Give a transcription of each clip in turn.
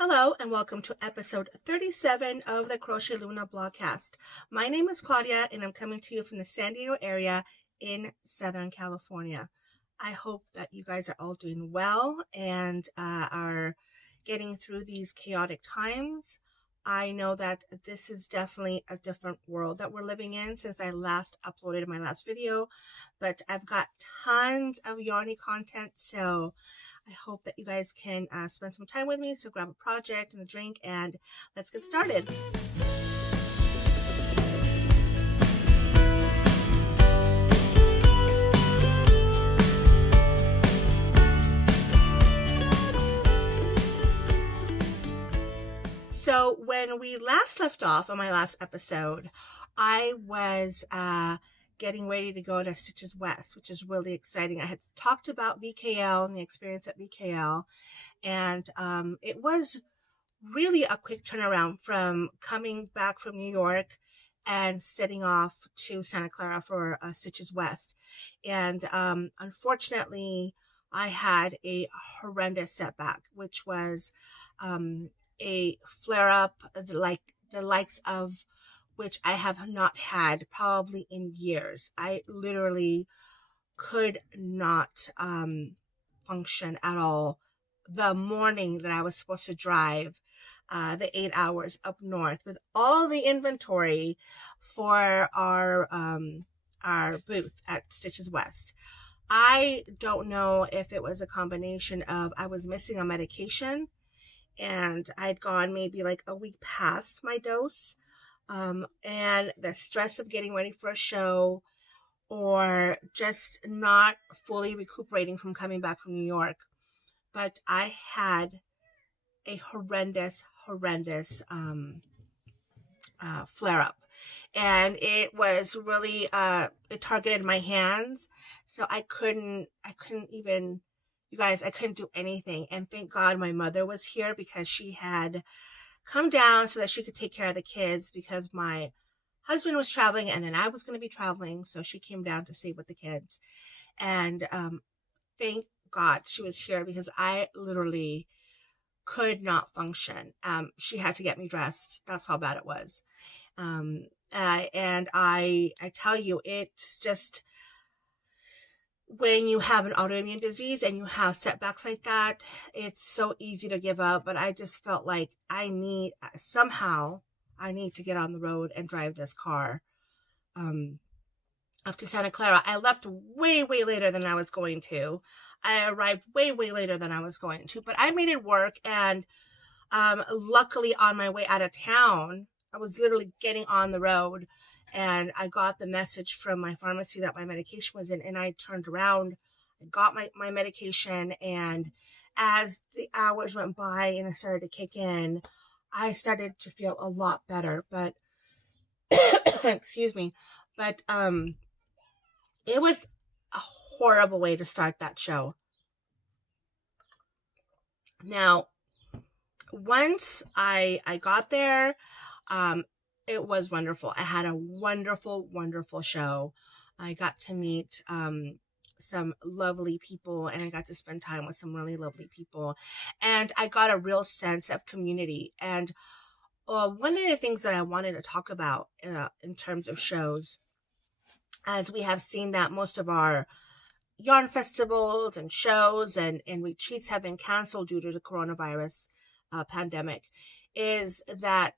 Hello and welcome to episode 37 of the Crochet Luna Vlogcast. My name is Claudia and I'm coming to you from the San Diego area in Southern California. I hope that you guys are all doing well and are getting through these chaotic times. I know that this is definitely a different world that we're living in since I last uploaded my last video, but I've got tons of yarny content, so I hope that you guys can spend some time with me. So grab a project and a drink and let's get started. So when we last left off on my last episode, I was getting ready to go to Stitches West, which is really exciting. I had talked about VKL and the experience at VKL, and it was really a quick turnaround from coming back from New York and setting off to Santa Clara for Stitches West. And unfortunately, I had a horrendous setback, which was a flare-up like the likes of which I have not had probably in years. I literally could not function at all the morning that I was supposed to drive the 8 hours up north with all the inventory for our booth at Stitches West. I don't know if it was a combination of I was missing a medication and I'd gone maybe like a week past my dose, and the stress of getting ready for a show, or just not fully recuperating from coming back from New York. But I had a horrendous flare up, and it was really it targeted my hands, so I couldn't even, you guys, I couldn't do anything. And thank God my mother was here because she had come down so that she could take care of the kids because my husband was traveling and then I was going to be traveling. So she came down to stay with the kids. And thank God she was here because I literally could not function. She had to get me dressed. That's how bad it was. And I tell you, it's just, when you have an autoimmune disease and you have setbacks like that, it's so easy to give up. But I just felt like I need to get on the road and drive this car up to Santa Clara. I left way later than I was going to. I arrived way later than I was going to, but I made it work. And luckily on my way out of town, I was literally getting on the road and I got the message from my pharmacy that my medication was in, and I turned around, I got my medication, and as the hours went by and it started to kick in, I started to feel a lot better. But excuse me, but it was a horrible way to start that show. Now, once I got there, it was wonderful. I had a wonderful show. I got to meet some lovely people, and I got to spend time with some really lovely people, and I got a real sense of community. And one of the things that I wanted to talk about in terms of shows, as we have seen that most of our yarn festivals and shows and retreats have been canceled due to the coronavirus pandemic, is that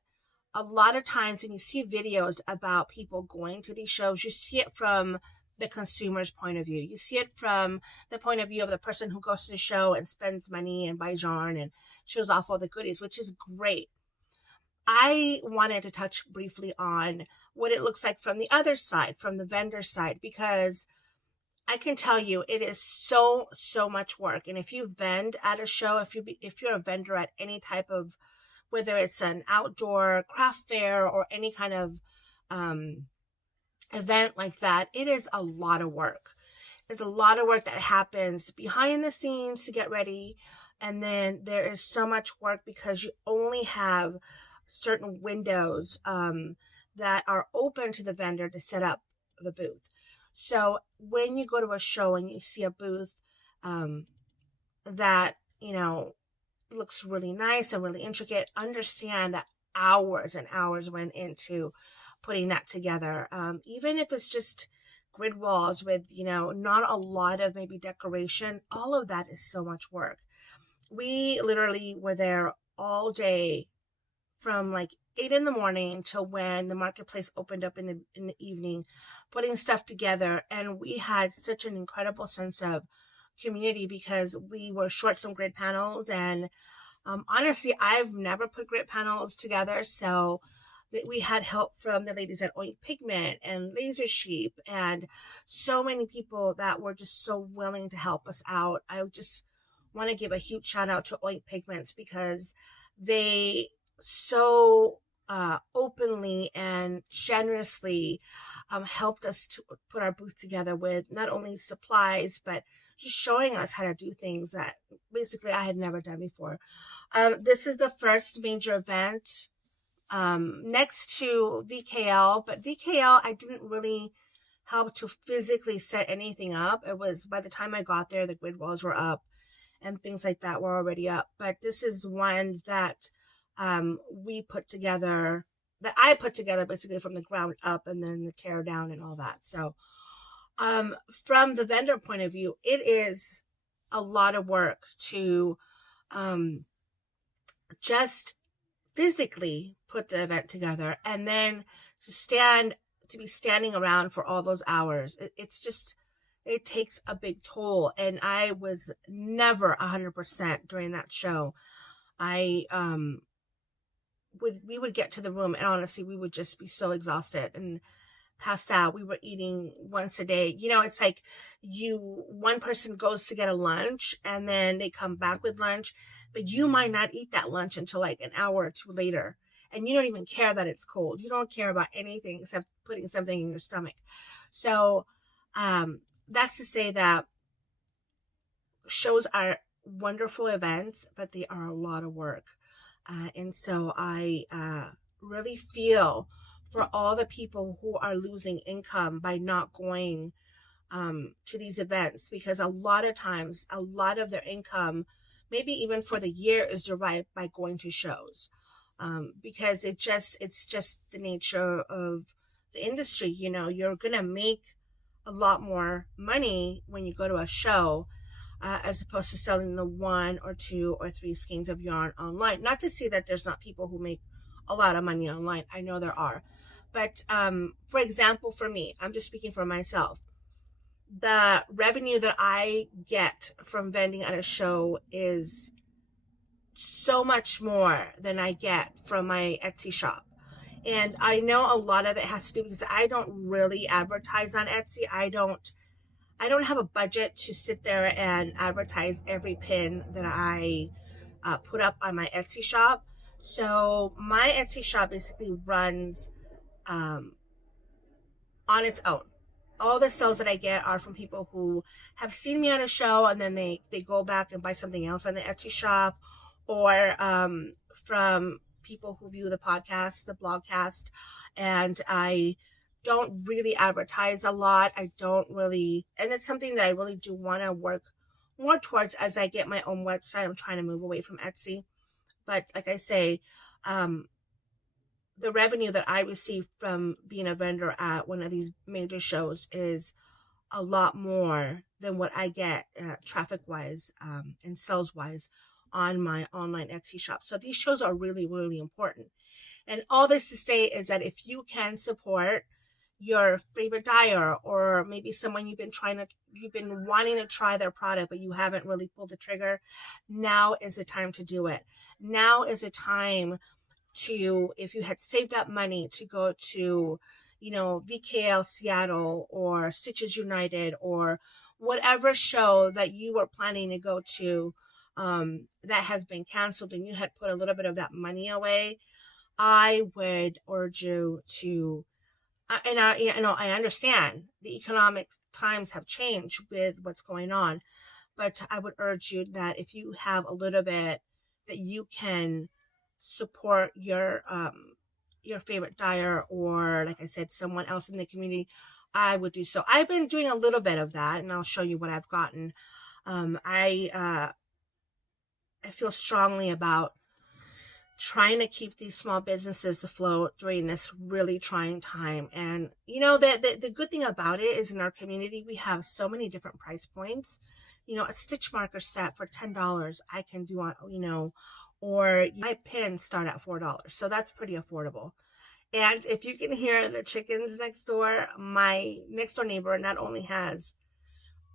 a lot of times when you see videos about people going to these shows, you see it from the consumer's point of view. You see it from the point of view of the person who goes to the show and spends money and buys yarn and shows off all the goodies, which is great. I wanted to touch briefly on what it looks like from the other side, from the vendor side, because I can tell you it is so much work. And if you vend at a show, if you're a vendor at any type of, whether it's an outdoor craft fair or any kind of event like that, it is a lot of work. There's a lot of work that happens behind the scenes to get ready. And then there is so much work because you only have certain windows that are open to the vendor to set up the booth. So when you go to a show and you see a booth that, looks really nice and really intricate, understand that hours and hours went into putting that together. Even if it's just grid walls with, not a lot of maybe decoration, all of that is so much work. We literally were there all day from like 8 in the morning till when the marketplace opened up in the evening, putting stuff together. And we had such an incredible sense of community because we were short some grid panels. And honestly, I've never put grid panels together. So we had help from the ladies at Oink Pigment and Laser Sheep and so many people that were just so willing to help us out. I just want to give a huge shout out to Oink Pigments because they so openly and generously helped us to put our booth together with not only supplies, but just showing us how to do things that basically I had never done before. This is the first major event next to VKL, but VKL, I didn't really help to physically set anything up. It was by the time I got there, the grid walls were up and things like that were already up. But this is one that we put together, that I put together basically from the ground up and then the tear down and all that. So from the vendor point of view, it is a lot of work to just physically put the event together and then to be standing around for all those hours. It takes a big toll, and I was never 100% during that show. We would get to the room and honestly we would just be so exhausted and passed out. We were eating once a day. It's like one person goes to get a lunch and then they come back with lunch, but you might not eat that lunch until like an hour or two later. And you don't even care that it's cold. You don't care about anything except putting something in your stomach. So, that's to say that shows are wonderful events, but they are a lot of work. And so I really feel for all the people who are losing income by not going to these events, because a lot of times, a lot of their income, maybe even for the year, is derived by going to shows. Because it's just the nature of the industry. You're going to make a lot more money when you go to a show as opposed to selling the 1 or 2 or 3 skeins of yarn online. Not to say that there's not people who make a lot of money online. I know there are. But for example, for me, I'm just speaking for myself. The revenue that I get from vending at a show is so much more than I get from my Etsy shop. And I know a lot of it has to do because I don't really advertise on Etsy. I don't have a budget to sit there and advertise every pin that I put up on my Etsy shop. So my Etsy shop basically runs on its own. All the sales that I get are from people who have seen me at a show and then they go back and buy something else on the Etsy shop, or from people who view the podcast, the Vlogcast. And I don't really advertise a lot. And it's something that I really do want to work more towards as I get my own website. I'm trying to move away from Etsy. But like I say, the revenue that I receive from being a vendor at one of these major shows is a lot more than what I get traffic-wise and sales-wise on my online Etsy shop. So these shows are really, really important. And all this to say is that if you can support your favorite dyer, or maybe someone you've been wanting to try their product, but you haven't really pulled the trigger, now is the time to do it. Now is the time to, if you had saved up money to go to, VKL Seattle or Stitches United or whatever show that you were planning to go to, that has been canceled and you had put a little bit of that money away, I would urge you to, and I understand the economic times have changed with what's going on, but I would urge you that if you have a little bit that you can support your favorite dyer, or like I said, someone else in the community, I would do so. I've been doing a little bit of that, and I'll show you what I've gotten. I feel strongly about trying to keep these small businesses afloat during this really trying time. And the good thing about it is in our community we have so many different price points. A stitch marker set for $10 I can do on, or my pins start at $4, so that's pretty affordable. And if you can hear the chickens next door, my next door neighbor not only has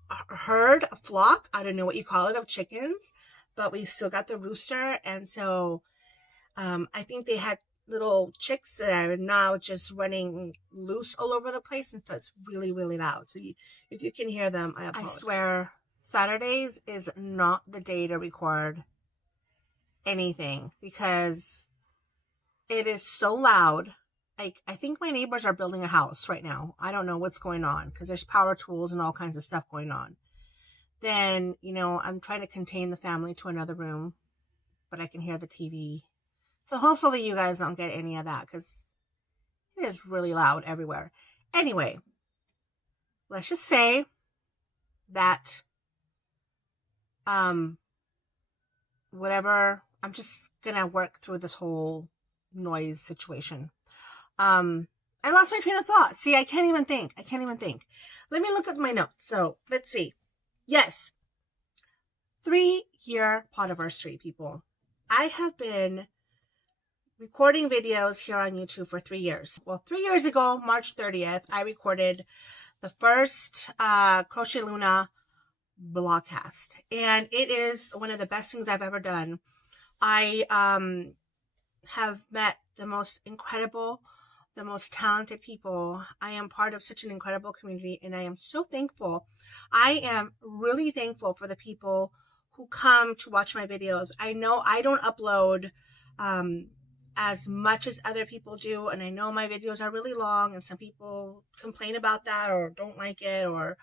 a herd, a flock, I don't know what you call it, of chickens, but we still got the rooster. And so I think they had little chicks that are now just running loose all over the place, and so it's really, really loud. So if you can hear them, I apologize. I swear, Saturdays is not the day to record anything because it is so loud. Like, I think my neighbors are building a house right now. I don't know what's going on because there's power tools and all kinds of stuff going on. Then, I'm trying to contain the family to another room, but I can hear the TV. So hopefully you guys don't get any of that because it is really loud everywhere. Anyway, let's just say that, whatever, I'm just going to work through this whole noise situation. I lost my train of thought. See, I can't even think. Let me look at my notes. So let's see. Yes. 3-year podiversary, people. I have been recording videos here on YouTube for 3 years. Well, 3 years ago, March 30th, I recorded the first Crochet Luna Vlogcast. And it is one of the best things I've ever done. I have met the most incredible, the most talented people. I am part of such an incredible community, and I am so thankful. I am really thankful for the people who come to watch my videos. I know I don't upload as much as other people do, and I know my videos are really long, and some people complain about that or don't like it or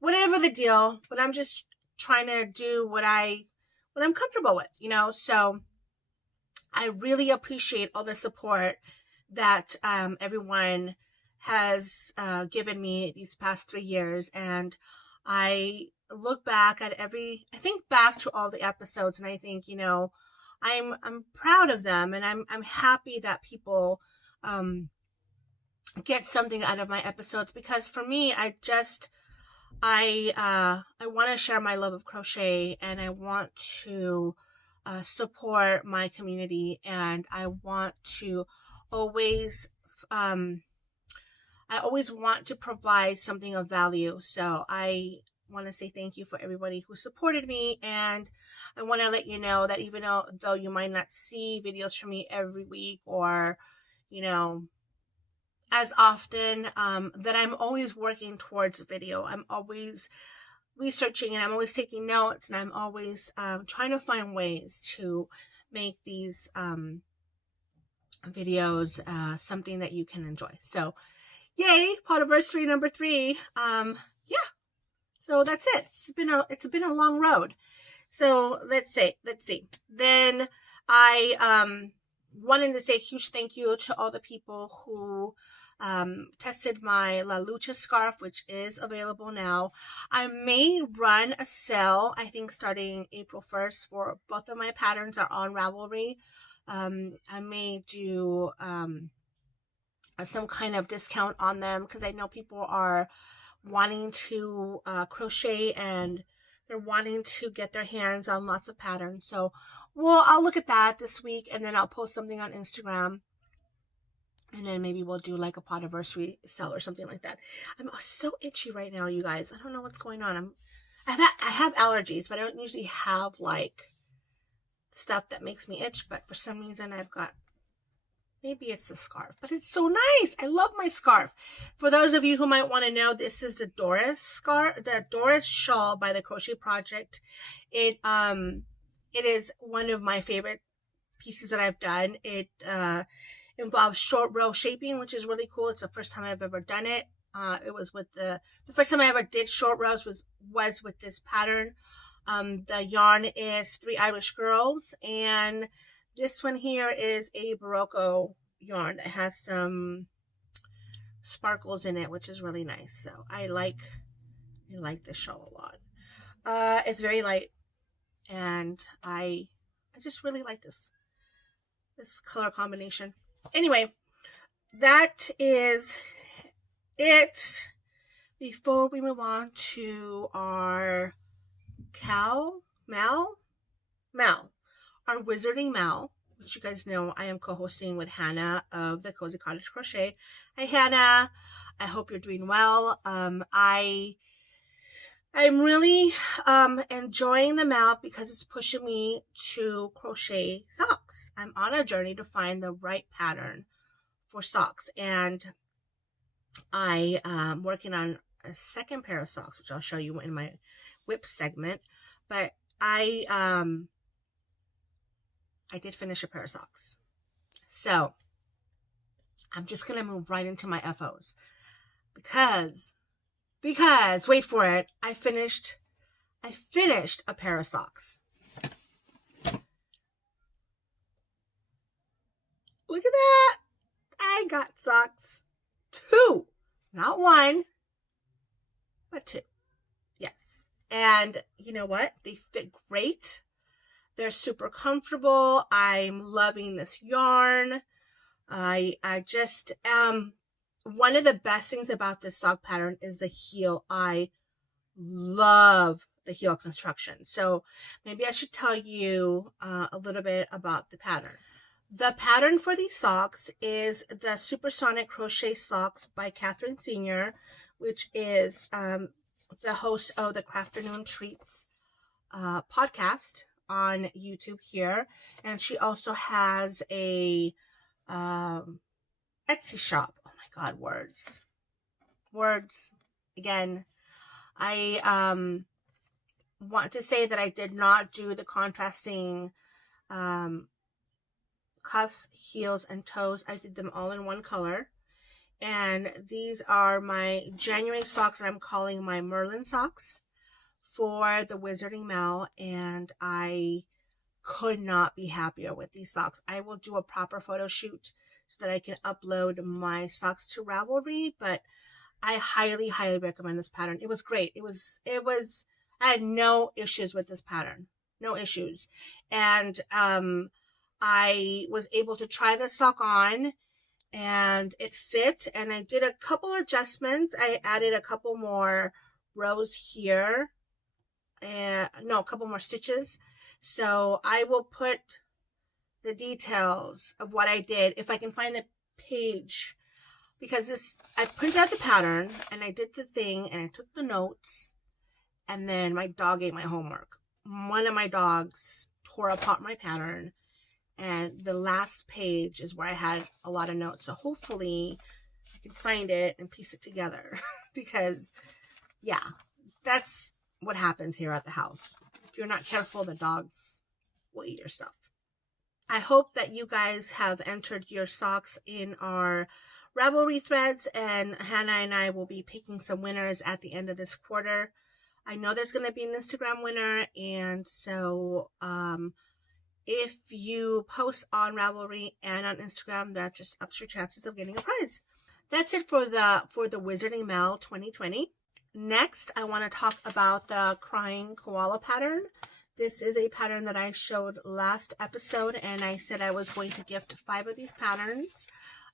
whatever the deal, but I'm just trying to do what I'm comfortable with, so I really appreciate all the support that everyone has given me these past 3 years. And I look back at I think back to all the episodes, and I think, I'm proud of them, and I'm happy that people get something out of my episodes, because for me, I want to share my love of crochet, and I want to support my community, and I want to always want to provide something of value. So I want to say thank you for everybody who supported me, and I want to let you know that even though you might not see videos from me every week or as often, that I'm always working towards a video. I'm always researching, and I'm always taking notes, and I'm always trying to find ways to make these videos something that you can enjoy. So yay, podiversary number 3. Yeah, so that's it. It's been a long road. So let's see. Then I wanted to say a huge thank you to all the people who tested my La Lucha Scarf, which is available now. I may run a sale, I think starting April 1st, for both of my patterns are on Ravelry. I may do some kind of discount on them, because I know people are wanting to crochet, and they're wanting to get their hands on lots of patterns. So I'll look at that this week, and then I'll post something on Instagram, and then maybe we'll do like a podiversary sale or something like that. I'm so itchy right now, you guys. I don't know what's going on. I have allergies, but I don't usually have like stuff that makes me itch, but for some reason I've got, maybe it's the scarf, but it's so nice. I love my scarf. For those of you who might want to know, this is the Doris scarf, the Doris shawl by the Crochet Project. It is one of my favorite pieces that I've done. It involves short row shaping, which is really cool. It's the first time I've ever done it. It was with the first time I ever did short rows was with this pattern. The yarn is 3 Irish Girls, and this one here is a Barocco yarn that has some sparkles in it, which is really nice. So I like this shawl a lot. It's very light, and I just really like this color combination. Anyway, that is it. Before we move on to our Mal, our Wizarding Mal, which you guys know I am co-hosting with Hannah of the Cozy Cottage Crochet. Hi Hannah, I hope you're doing well. I'm really enjoying the Mal because it's pushing me to crochet socks. I'm on a journey to find the right pattern for socks, and I am working on a second pair of socks, which I'll show you in my whip segment. But I did finish a pair of socks. So I'm just going to move right into my FOs because wait for it, I finished a pair of socks. Look at that. I got socks. 2, not 1, but 2. Yes. And you know what? They fit great. They're super comfortable. I'm loving this yarn. I just one of the best things about this sock pattern is the heel. I love the heel construction. So maybe I should tell you a little bit about the pattern. The pattern for these socks is the Supersonic Crochet Socks by Catherine Senior, which is the host of the Crafternoon Treats podcast on YouTube here. And she also has a Etsy shop. Oh my God, words again. I want to say that I did not do the contrasting cuffs, heels, and toes. I did them all in one color. And these are my January socks that I'm calling my Merlin Socks for the Wizarding Mal, and I could not be happier with these socks. I will do a proper photo shoot so that I can upload my socks to Ravelry, but I highly recommend this pattern. It was great. I had no issues with this pattern. No issues. And I was able to try the sock on, and it fit, and I did a couple adjustments. I added a couple more rows here, and a couple more stitches. So I will put the details of what I did if I can find the page, because I printed out the pattern and I did the thing and I took the notes, and then my dog ate my homework. One of my dogs tore apart my pattern, and the last page is where I had a lot of notes. So hopefully I can find it and piece it together because, yeah, that's what happens here at the house. If you're not careful, the dogs will eat your stuff. I hope that you guys have entered your socks in our Ravelry threads, and Hannah and I will be picking some winners at the end of this quarter. I know there's going to be an Instagram winner, and so if you post on Ravelry and on Instagram, that just ups your chances of getting a prize. That's it for the Wizarding Mal 2020. Next, I want to talk about the Crying Koala pattern. This is a pattern that I showed last episode, and I said I was going to gift 5 of these patterns.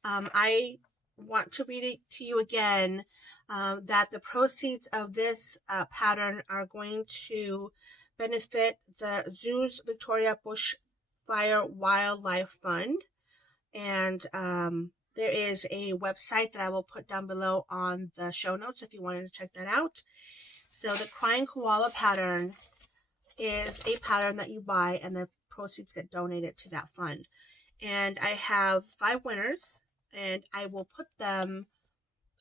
I want to read it to you again, that the proceeds of this pattern are going to benefit the Zoo's Victoria Bushfire Wildlife Fund. And there is a website that I will put down below on the show notes if you wanted to check that out. So the Crying Koala pattern is a pattern that you buy, and the proceeds get donated to that fund. And I have 5 winners, and I will put them,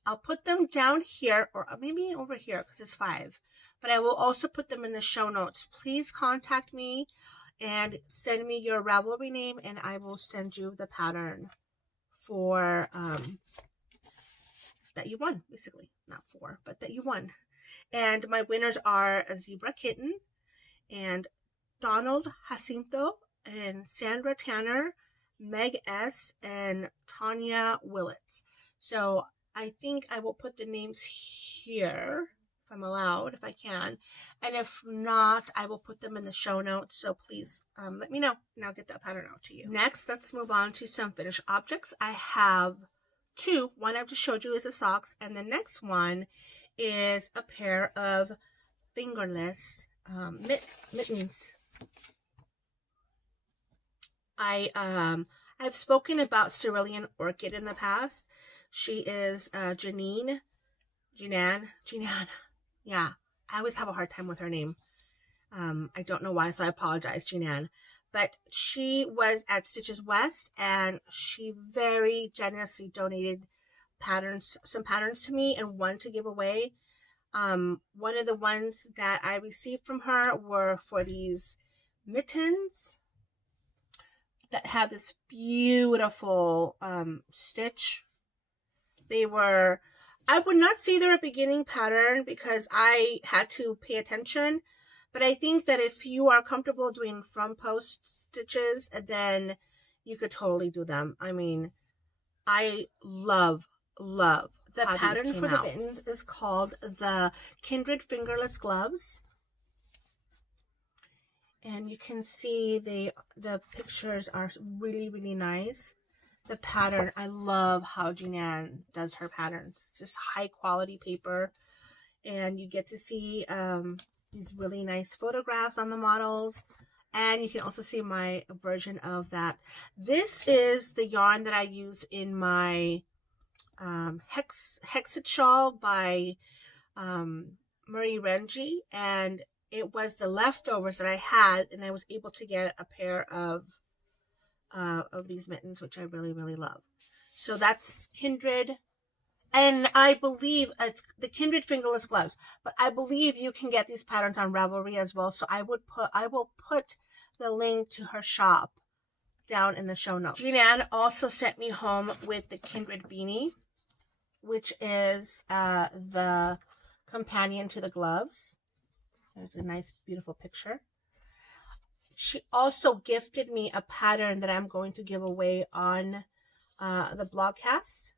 I'll put them down here, or maybe over here because it's 5. But I will also put them in the show notes. Please contact me and send me your Ravelry name, and I will send you the pattern for that you won, basically. Not for, but that you won. And my winners are a Zebra Kitten, and Donald Jacinto, and Sandra Tanner, Meg S., and Tanya Willits. So I think I will put the names here, if I'm allowed, if I can. And if not, I will put them in the show notes. So please let me know and I'll get that pattern out to you. Next, let's move on to some finished objects. I have two. One I've just showed you is the socks, and the next one is a pair of fingerless mittens. I've spoken about Cerulean Orchid in the past. She is Jinan. Yeah, I always have a hard time with her name. I don't know why, so I apologize, Jinan. But she was at Stitches West, and she very generously donated some patterns to me and one to give away. One of the ones that I received from her were for these mittens that have this beautiful stitch. They were, I would not say they're a beginning pattern because I had to pay attention, but I think that if you are comfortable doing front post stitches, then you could totally do them. I mean, I love the pattern for the mittens is called the Kindred Fingerless Gloves. And you can see the pictures are really, really nice. The pattern, I love how Jinan does her patterns. It's just high quality paper. And you get to see these really nice photographs on the models. And you can also see my version of that. This is the yarn that I use in my Hexed Shawl by Marie Renji. And it was the leftovers that I had, and I was able to get a pair of these mittens, which I really, really love. So that's Kindred, and I believe it's the Kindred Fingerless Gloves, but I believe you can get these patterns on Ravelry as well. So I will put the link to her shop down in the show notes. Jinan also sent me home with the Kindred Beanie, which is the companion to the gloves. There's a nice, beautiful picture. She also gifted me a pattern that I'm going to give away on the Vlogcast.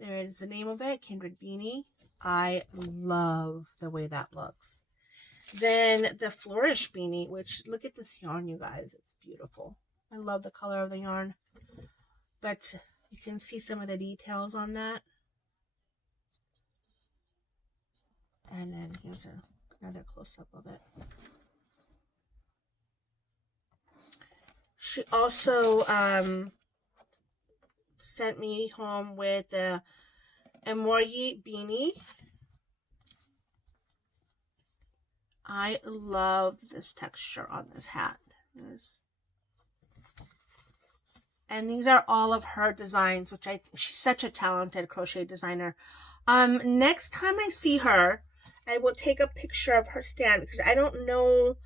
There is the name of it, Kindred Beanie. I love the way that looks. Then the Flourish Beanie, which, look at this yarn, you guys. It's beautiful. I love the color of the yarn. But you can see some of the details on that. And then here's another close-up of it. She also sent me home with the Emoji Beanie. I love this texture on this hat. And these are all of her designs, which she's such a talented crochet designer. Next time I see her, I will take a picture of her stand because I don't know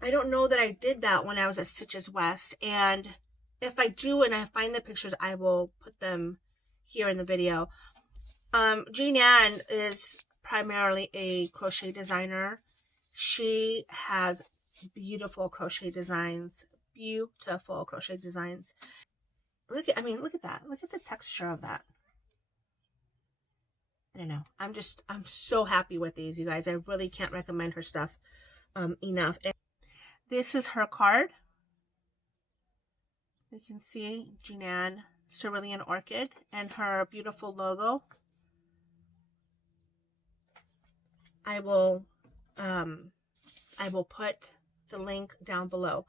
that I did that when I was at Stitches West. And if I do and I find the pictures, I will put them here in the video. Jinan is primarily a crochet designer. She has beautiful crochet designs. Beautiful crochet designs. Look at that. Look at the texture of that. I don't know. I'm so happy with these, you guys. I really can't recommend her stuff enough. And this is her card. You can see Jinan, Cerulean Orchid, and her beautiful logo. I will put the link down below.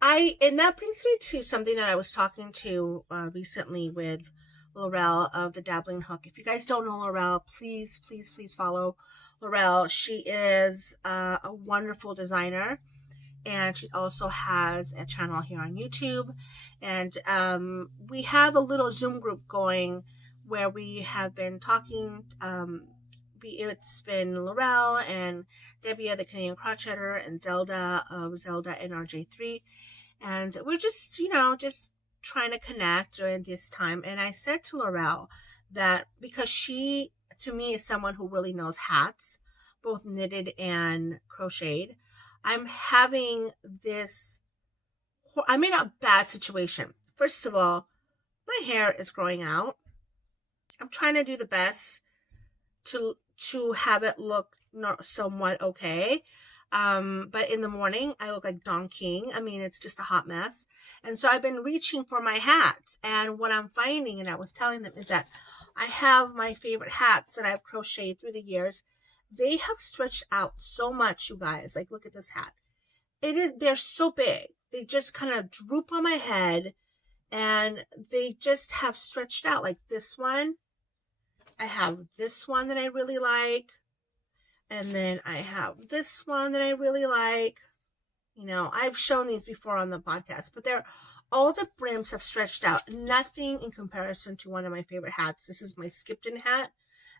And that brings me to something that I was talking to recently with Laurel of the Dabbling Hook. If you guys don't know Laurel, please follow Laurel. She is a wonderful designer, and she also has a channel here on YouTube. And we have a little Zoom group going where we have been talking. It's been Laurel and Debbie of the Canadian Crocheter and Zelda of Zelda NRJ3. And we're just, just trying to connect during this time. And I said to Laurel that because she, to me, is someone who really knows hats, both knitted and crocheted, I'm in a bad situation. First of all, my hair is growing out. I'm trying to do the best to to have it look somewhat okay. But in the morning, I look like Don King. I mean, it's just a hot mess. And so I've been reaching for my hats. And what I'm finding, and I was telling them, is that I have my favorite hats that I've crocheted through the years. They have stretched out so much, you guys. Like, look at this hat. They're so big. They just kind of droop on my head. And they just have stretched out. Like this one. I have this one that I really like. And then I have this one that I really like. You know, I've shown these before on the podcast, but all the brims have stretched out. Nothing in comparison to one of my favorite hats. This is my Skipton hat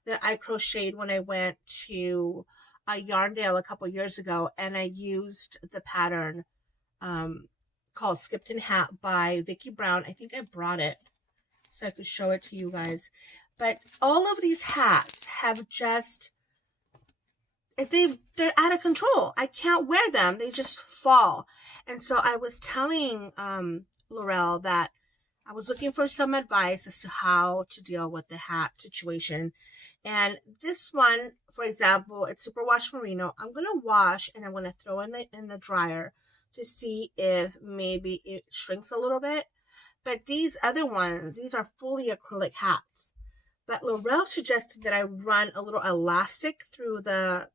that I crocheted when I went to Yarndale a couple years ago, and I used the pattern called Skipton Hat by Vicki Brown. I think I brought it so I could show it to you guys. But all of these hats have just, they're out of control. I can't wear them. They just fall. And so I was telling Laurel that I was looking for some advice as to how to deal with the hat situation. And this one, for example, it's superwash merino. I'm going to wash and I'm going to throw in the dryer to see if maybe it shrinks a little bit. But these other ones, these are fully acrylic hats. But Laurel suggested that I run a little elastic through the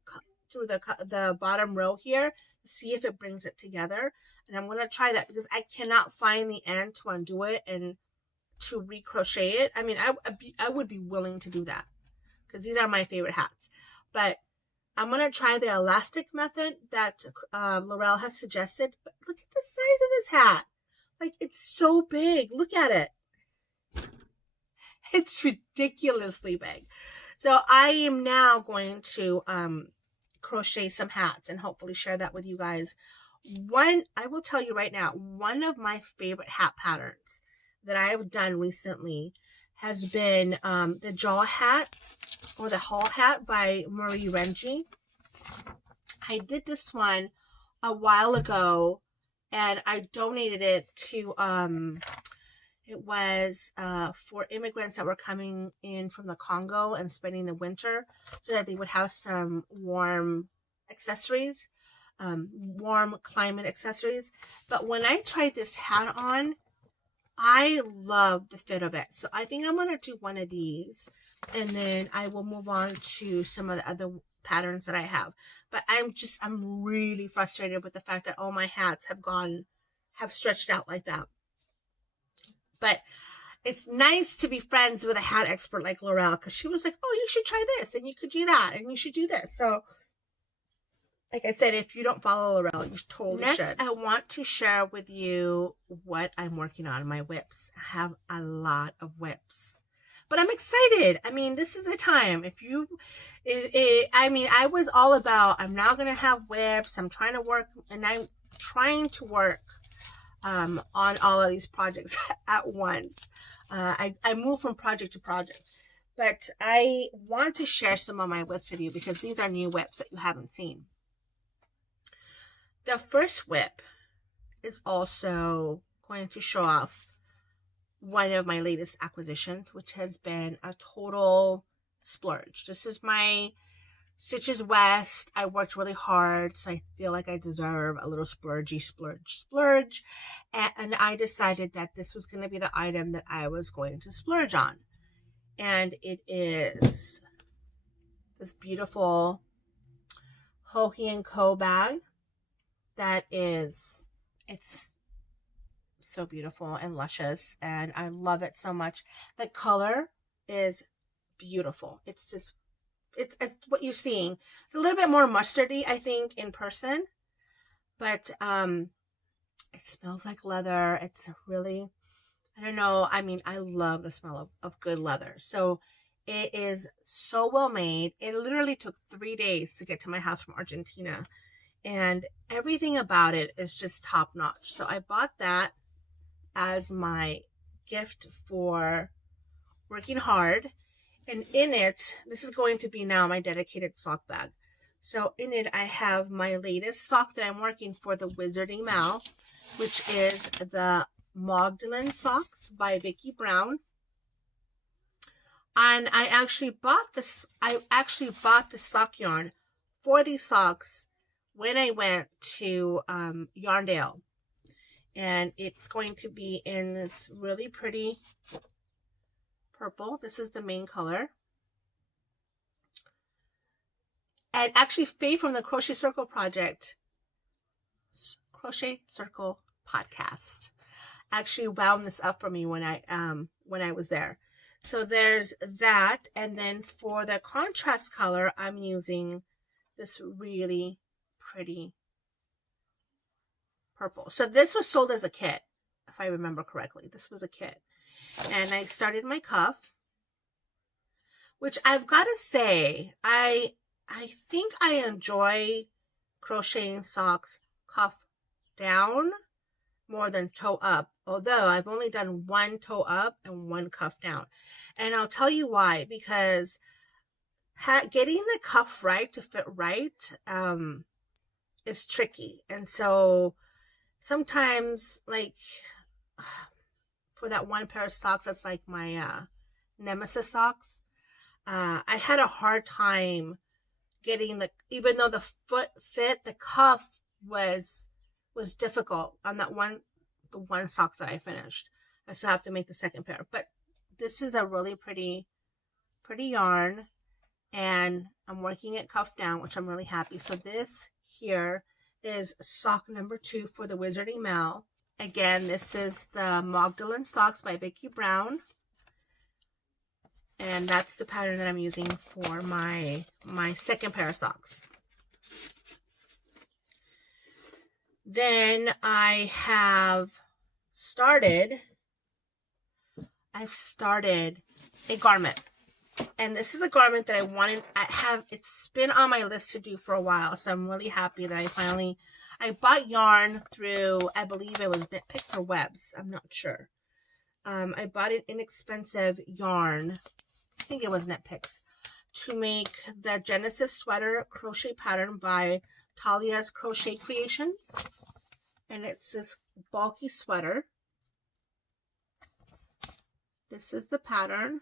bottom row here to see if it brings it together. And I'm going to try that because I cannot find the end to undo it and to recrochet it. I mean, I would be willing to do that because these are my favorite hats. But I'm going to try the elastic method that Laurel has suggested. But look at the size of this hat. Like, it's so big. Look at it. It's ridiculously big. So I am now going to crochet some hats and hopefully share that with you guys. I will tell you right now, one of my favorite hat patterns that I have done recently has been the jaw hat or the hall hat by Marie Rengie. I did this one a while ago and I donated it to it was for immigrants that were coming in from the Congo and spending the winter so that they would have some warm accessories, warm climate accessories. But when I tried this hat on, I love the fit of it. So I think I'm going to do one of these and then I will move on to some of the other patterns that I have. But I'm really frustrated with the fact that all my hats have stretched out like that. But it's nice to be friends with a hat expert like Laurel because she was like, oh, you should try this and you could do that and you should do this. So, like I said, if you don't follow Laurel, you totally should. Next, I want to share with you what I'm working on, my whips. I have a lot of whips. But I'm excited. I mean, this is the time. I was all about, I'm now going to have whips. I'm trying to work on all of these projects at once. I move from project to project, but I want to share some of my whips with you because these are new whips that you haven't seen. The first whip is also going to show off one of my latest acquisitions, which has been a total splurge. This is my Stitches West. I worked really hard, so I feel like I deserve a little splurge. And I decided that this was going to be the item that I was going to splurge on. And it is this beautiful Hohi & Co. bag it's so beautiful and luscious, and I love it so much. The color is beautiful. It's what you're seeing. It's a little bit more mustardy, I think, in person, but it smells like leather. It's really, I don't know. I mean, I love the smell of good leather. So it is so well made. It literally took 3 days to get to my house from Argentina, and everything about it is just top notch. So I bought that as my gift for working hard. And in it, this is going to be now my dedicated sock bag. So in it, I have my latest sock that I'm working for the Wizarding Mal, which is the Magdalene Socks by Vicki Brown. And I actually bought this. I actually bought the sock yarn for these socks when I went to Yarndale, and it's going to be in this really pretty purple. This is the main color. And actually, Faye from the Crochet Circle Project, Crochet Circle Podcast, actually wound this up for me when I was there. So there's that, and then for the contrast color, I'm using this really pretty purple. So this was sold as a kit, if I remember correctly. This was a kit. And I started my cuff, which I've got to say, I think I enjoy crocheting socks cuff down more than toe up, although I've only done one toe up and one cuff down. And I'll tell you why, because getting the cuff right to fit right is tricky. And so sometimes, like, for that one pair of socks that's like my Nemesis socks, I had a hard time getting even though the foot fit, the cuff was difficult on the one sock that I finished. I still have to make the second pair, but this is a really pretty yarn, and I'm working it cuff down, which I'm really happy. So this here is sock number 2 for the Wizarding Mal. Again, this is the Magdalene Socks by Vicki Brown, and that's the pattern that I'm using for my second pair of socks. Then I've started a garment. And this is a garment that it's been on my list to do for a while. So I'm really happy that I bought yarn through, I believe it was Knit Picks or Webs. I'm not sure. I bought an inexpensive yarn, I think it was Knit Picks, to make the Genesis sweater crochet pattern by Talia's Crochet Creations. And it's this bulky sweater. This is the pattern.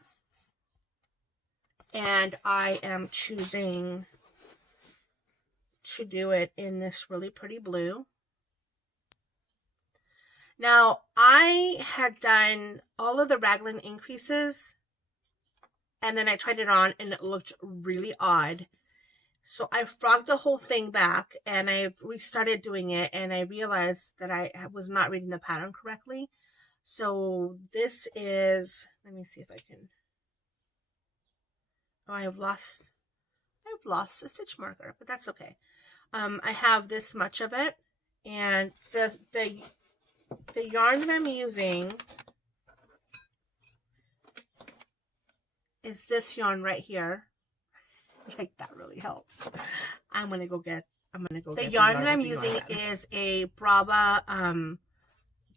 And I am choosing to do it in this really pretty blue. Now, I had done all of the raglan increases, and then I tried it on and it looked really odd. So I frogged the whole thing back and I restarted doing it, and I realized that I was not reading the pattern correctly. So this is, let me see if I can, oh, I've lost the stitch marker, but that's okay. I have this much of it, and the yarn that I'm using is this yarn right here. Like, that really helps. I'm gonna go get the yarn that I'm using is a Brava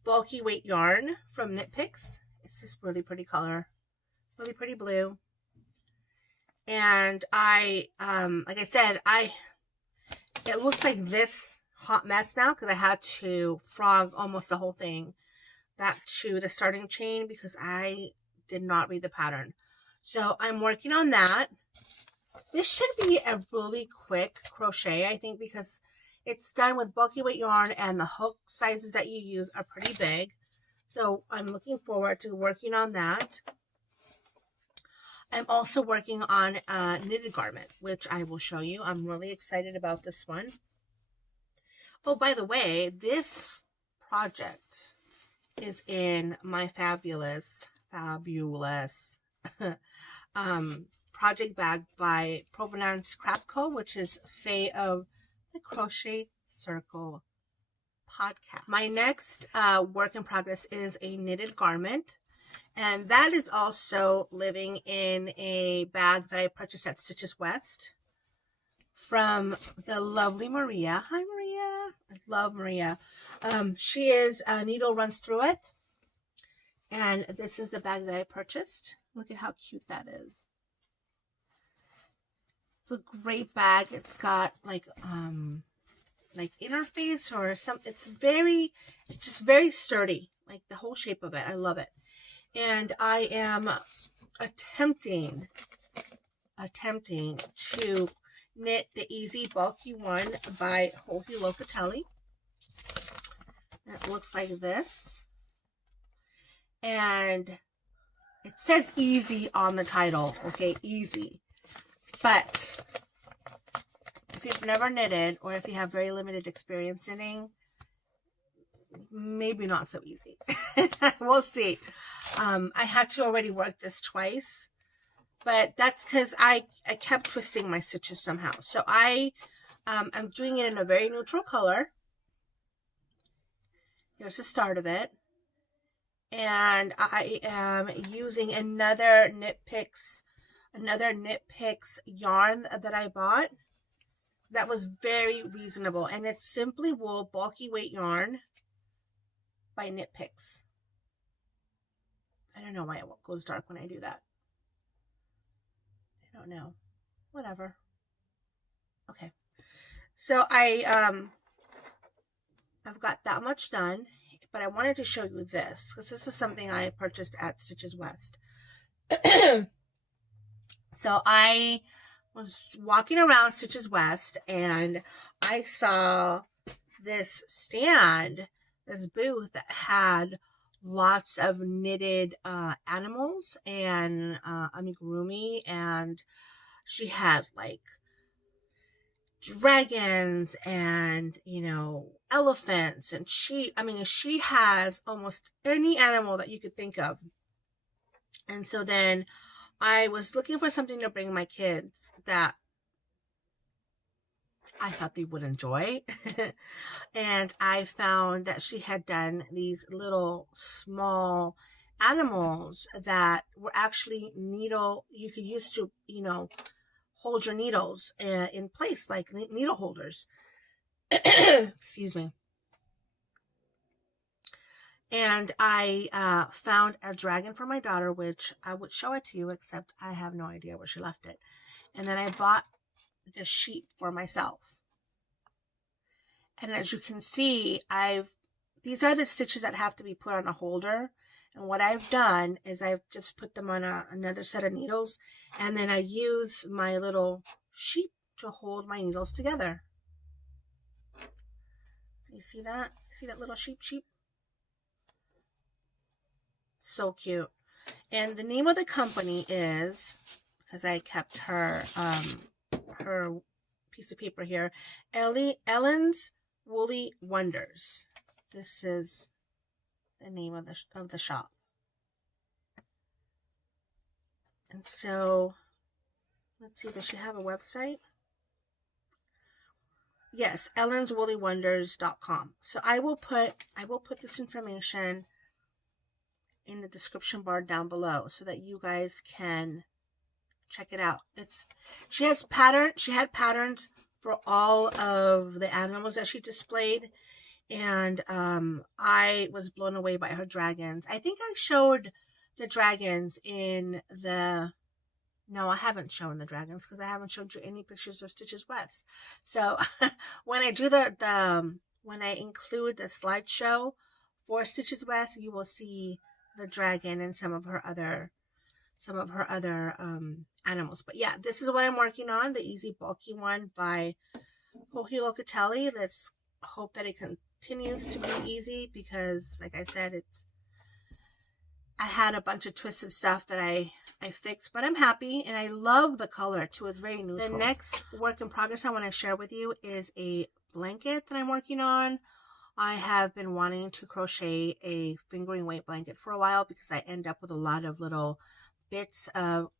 bulky weight yarn from Knit Picks. It's this really pretty color, really pretty blue. And like I said, it looks like this hot mess now because I had to frog almost the whole thing back to the starting chain because I did not read the pattern. So I'm working on that. This should be a really quick crochet, I think, because it's done with bulky weight yarn and the hook sizes that you use are pretty big. So I'm looking forward to working on that. I'm also working on a knitted garment, which I will show you. I'm really excited about this one. Oh, by the way, this project is in my fabulous project bag by Provenance Craft Co., which is Faye of the Crochet Circle Podcast. My next work in progress is a knitted garment, and that is also living in a bag that I purchased at Stitches West from the lovely Maria. Hi, Maria. I love Maria. She is Needle Runs Through It, and this is the bag that I purchased. Look at how cute that is. It's a great bag. It's got like interface or some. It's just very sturdy. Like the whole shape of it. I love it. And I am attempting to knit the Easy Bulky One by Joji Locatelli. It looks like this. And it says easy on the title, okay, easy. But if you've never knitted, or if you have very limited experience knitting, maybe not so easy. We'll see. I had to already work this twice, but that's because I kept twisting my stitches somehow. So I'm doing it in a very neutral color. Here's the start of it. And I am using another Knit Picks yarn that I bought. That was very reasonable. And it's Simply Wool Bulky Weight Yarn by Knit Picks. I don't know why it goes dark when I do that. I don't know. Whatever. Okay. So I've got that much done, but I wanted to show you this because this is something I purchased at Stitches West. So I was walking around Stitches West and I saw this stand, this booth that had lots of knitted animals and amigurumi, and she had like dragons and, you know, elephants, and she has almost any animal that you could think of. And so then I was looking for something to bring my kids that I thought they would enjoy. And I found that she had done these little small animals that were actually you could use to, you know, hold your needles in place, like needle holders. Excuse me. And I found a dragon for my daughter, which I would show it to you, except I have no idea where she left it. And then I bought the sheep for myself. And as you can see, these are the stitches that have to be put on a holder. And what I've done is I've just put them on another set of needles, and then I use my little sheep to hold my needles together. So you see that? See that little sheep? So cute. And the name of the company is, because I kept her piece of paper here, Ellen's Woolly Wonders. This is the name of the shop. And so, let's see, does she have a website? Yes, ellenswoolly-wonders.com. So I will put this information in the description bar down below so that you guys can check it out. She had patterns for all of the animals that she displayed, and I was blown away by her dragons. I think I showed the dragons in the... No, I haven't shown the dragons because I haven't showed you any pictures of Stitches West. So when I do when I include the slideshow for Stitches West, you will see the dragon and some of her other animals. But yeah, this is what I'm working on, the Easy Bulky One by Joji Locatelli. Let's hope that it continues to be easy because, like I said, I had a bunch of twisted stuff that I fixed, but I'm happy, and I love the color too. It's very neutral. The next work in progress I want to share with you is a blanket that I'm working on. I have been wanting to crochet a fingering weight blanket for a while because I end up with a lot of little bits of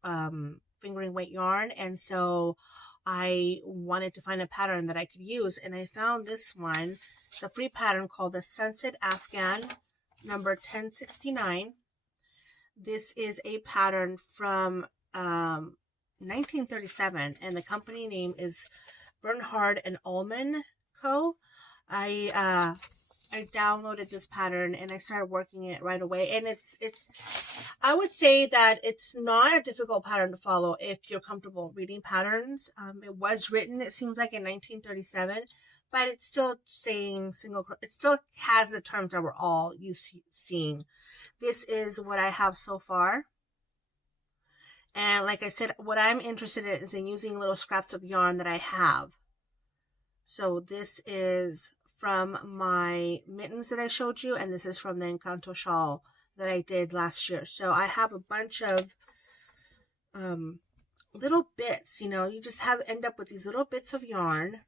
fingering weight yarn, and so I wanted to find a pattern that I could use, and I found this one. It's a free pattern called the Sunset Afghan number 1069. This is a pattern from 1937, and the company name is Bernhard and Ullman Co. I downloaded this pattern and I started working it right away, and I would say that it's not a difficult pattern to follow if you're comfortable reading patterns. It was written, it seems like, in 1937, but it's still saying it still has the terms that we're all used to seeing. This is what I have so far. And like I said, what I'm interested in is in using little scraps of yarn that I have. So this is from my mittens that I showed you, and this is from the Encanto shawl that I did last year. So I have a bunch of little bits, you know, you just end up with these little bits of yarn.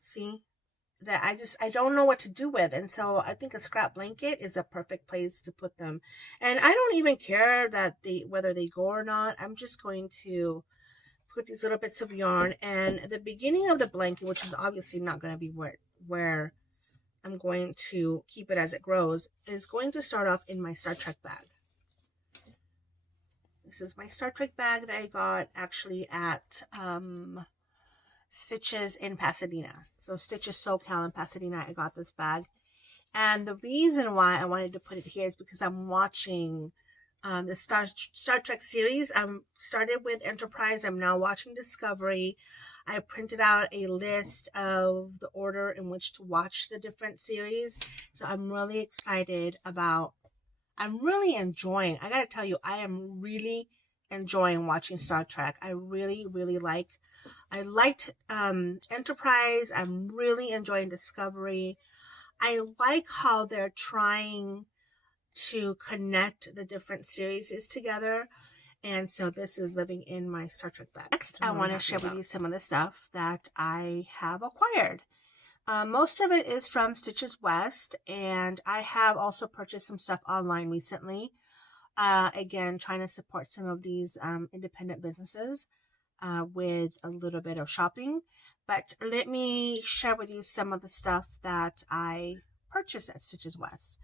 See? That I don't know what to do with, and so I think a scrap blanket is a perfect place to put them. And I don't even care that whether they go or not. I'm just going to put these little bits of yarn, and the beginning of the blanket, which is obviously not going to be where I'm going to keep it as it grows, is going to start off in my Star Trek bag. This is my Star Trek bag that I got actually at Stitches in Pasadena. So Stitches SoCal in Pasadena, I got this bag. And the reason why I wanted to put it here is because I'm watching the Star Trek series. I'm started with Enterprise. I'm now watching Discovery. I printed out a list of the order in which to watch the different series. So I'm really excited about, I'm really enjoying, I gotta tell you, I am really enjoying watching Star Trek. I really, really liked Enterprise. I'm really enjoying Discovery. I like how they're trying to connect the different series together. And so this is living in my Star Trek bag. Next, I want to share with you some of the stuff that I have acquired. Most of it is from Stitches West, and I have also purchased some stuff online recently. Again, trying to support some of these independent businesses with a little bit of shopping. But let me share with you some of the stuff that I purchased at Stitches West.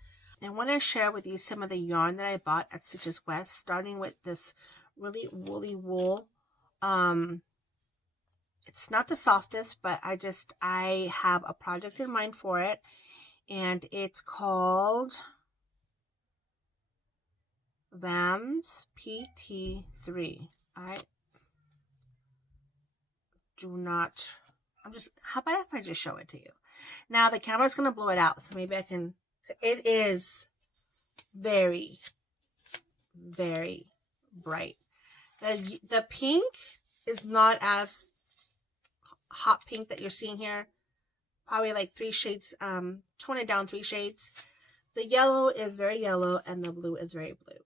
I want to share with you some of the yarn that I bought at Stitches West, starting with this really woolly wool. It's not the softest, but I have a project in mind for it, and it's called VAMS PT3. How about if I just show it to you? Now the camera's going to blow it out, so maybe I can. It is very, very bright. The pink is not as hot pink that you're seeing here. Probably like 3 shades, tone it down 3 shades. The yellow is very yellow, and the blue is very blue.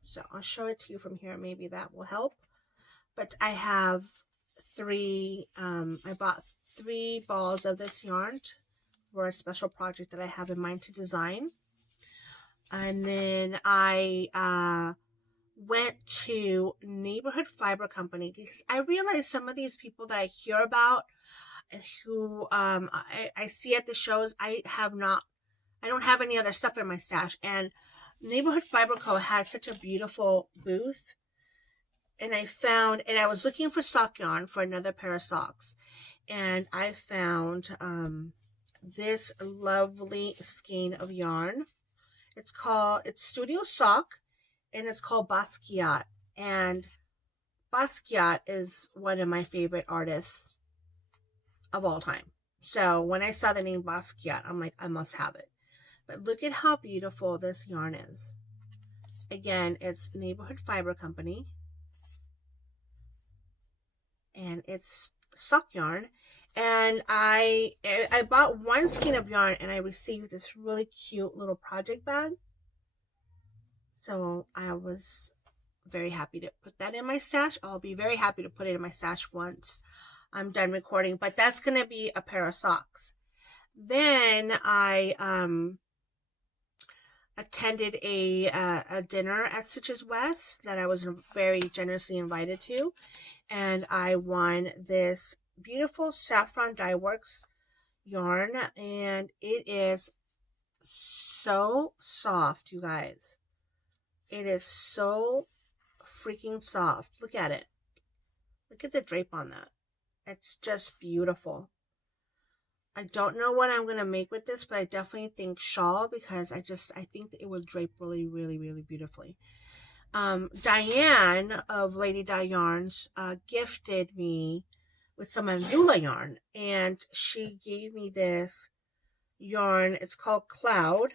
So I'll show it to you from here. Maybe that will help. But I have I bought 3 balls of this yarn for a special project that I have in mind to design. And then I went to Neighborhood Fiber Company because I realized some of these people that I hear about who I see at the shows, I don't have any other stuff in my stash. And Neighborhood Fiber Co. had such a beautiful booth. And I was looking for sock yarn for another pair of socks. And I found this lovely skein of yarn. It's Studio Sock, and it's called Basquiat. And Basquiat is one of my favorite artists of all time. So when I saw the name Basquiat, I'm like, I must have it. But look at how beautiful this yarn is. Again, it's Neighborhood Fiber Company. And it's sock yarn. And I bought 1 skein of yarn, and I received this really cute little project bag. So I was very happy to put that in my stash. I'll be very happy to put it in my stash once I'm done recording. But that's going to be a pair of socks. Then I attended a dinner at Stitches West that I was very generously invited to. And I won this beautiful Saffron Dye Works yarn, and it is so soft, you guys. It is so freaking soft. Look at it. Look at the drape on that. It's just beautiful. I don't know what I'm going to make with this, but I definitely think shawl, because I think that it would drape really, really, really beautifully. Diane of Lady Dye Yarns gifted me with some Anzula yarn, and she gave me this yarn. It's called Cloud,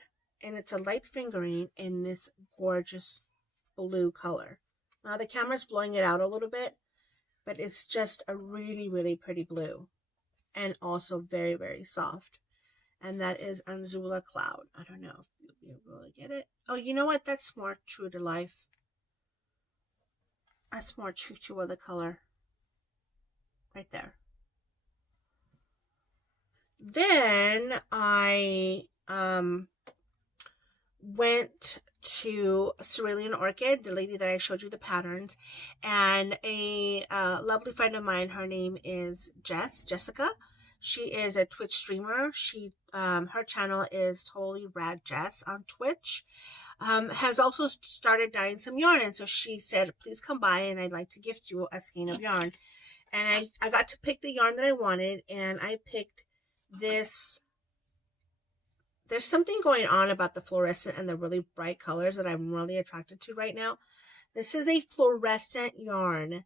and it's a light fingering in this gorgeous blue color. Now the camera's blowing it out a little bit, but it's just a really, really pretty blue. And also very, very soft. And that is Anzula Cloud. I don't know if you'll be able to get it. Oh, you know what? That's more true to life. That's more true to the color. Right there. Then I went to Cerulean Orchid, the lady that I showed you the patterns, and a lovely friend of mine, her name is Jessica. She is a Twitch streamer. She her channel is Totally Rad Jess on Twitch. Has also started dyeing some yarn, and so she said, please come by and I'd like to gift you a skein of yarn. And I got to pick the yarn that I wanted, and I picked this. There's something going on about the fluorescent and the really bright colors that I'm really attracted to right now. This is a fluorescent yarn,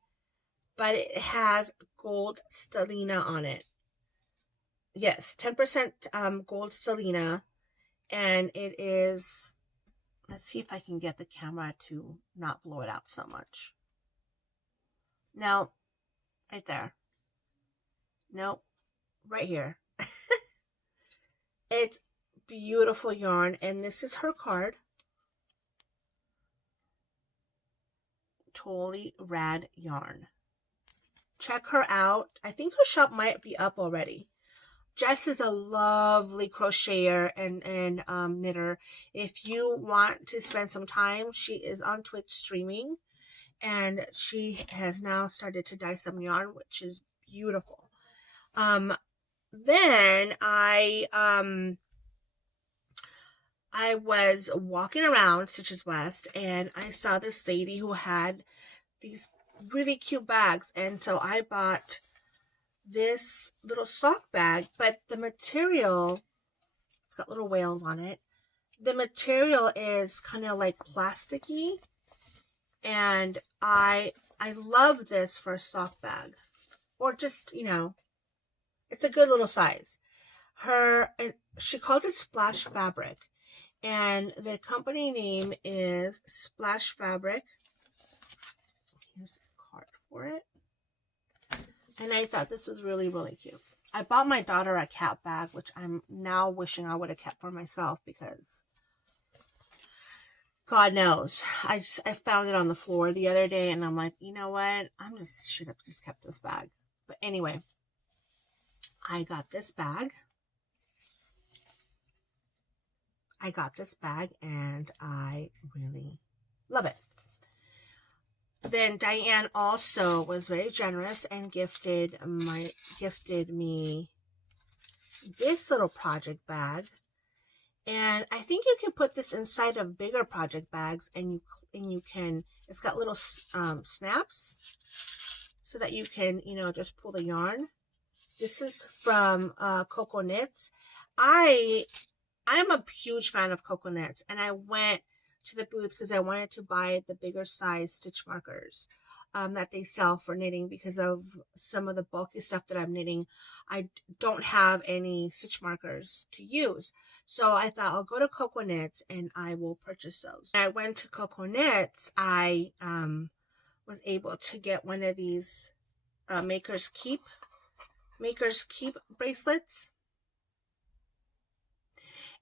but it has gold stellina on it. Yes, 10% gold stellina, and it is, let's see if I can get the camera to not blow it out so much. No, right there. No, right here. It's beautiful yarn, and this is her card. Totally Rad Yarn. Check her out. I think her shop might be up already. Jess is a lovely crocheter and knitter. If you want to spend some time, she is on Twitch streaming, and she has now started to dye some yarn, which is beautiful. Then I was walking around Stitches West, and I saw this lady who had these really cute bags, and so I bought this little sock bag, but the material, it's got little whales on it. The material is kind of like plasticky, and I love this for a sock bag, or just, you know, it's a good little size. She calls it Splash Fabric, and the company name is Splash Fabric. Here's a card for it. And I thought this was really, really cute. I bought my daughter a cat bag, which I'm now wishing I would have kept for myself, because God knows. I found it on the floor the other day, and I'm like, you know what? Should have just kept this bag. But anyway, I got this bag. And I really love it. Then Diane also was very generous and gifted me this little project bag. And I think you can put this inside of bigger project bags, and you can, it's got little snaps so that you can, you know, just pull the yarn. This is from Coco Knits. I'm a huge fan of Coco Knits, and I went to the booth because I wanted to buy the bigger size stitch markers that they sell for knitting, because of some of the bulky stuff that I'm knitting. I don't have any stitch markers to use. So I thought I'll go to Coco Knits and I will purchase those. When I went to Coco Knits, I was able to get one of these Maker's Keep bracelets.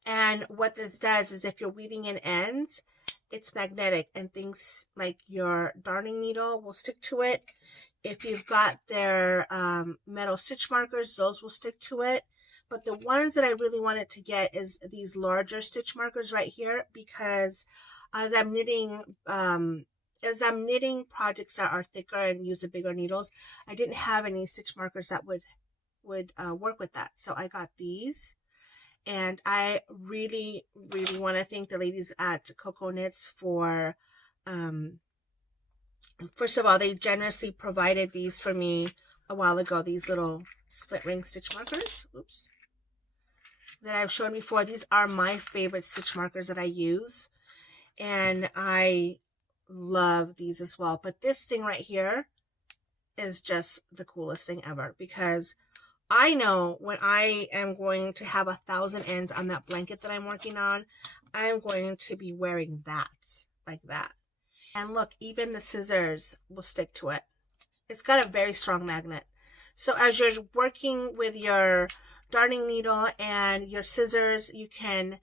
And what this does is, if you're weaving in ends, it's magnetic, and things like your darning needle will stick to it. If you've got their metal stitch markers, those will stick to it. But the ones that I really wanted to get is these larger stitch markers right here, because as I'm knitting projects that are thicker and use the bigger needles, I didn't have any stitch markers that would work with that. So I got these. And I really, really want to thank the ladies at Coco Knits for, first of all, they generously provided these for me a while ago, these little split ring stitch markers. Oops. That I've shown before. These are my favorite stitch markers that I use. And I love these as well. But this thing right here is just the coolest thing ever, because I know when I am going to have 1,000 ends on that blanket that I'm working on, I'm going to be wearing that, like that. And look, even the scissors will stick to it. It's got a very strong magnet. So as you're working with your darning needle and your scissors, you can,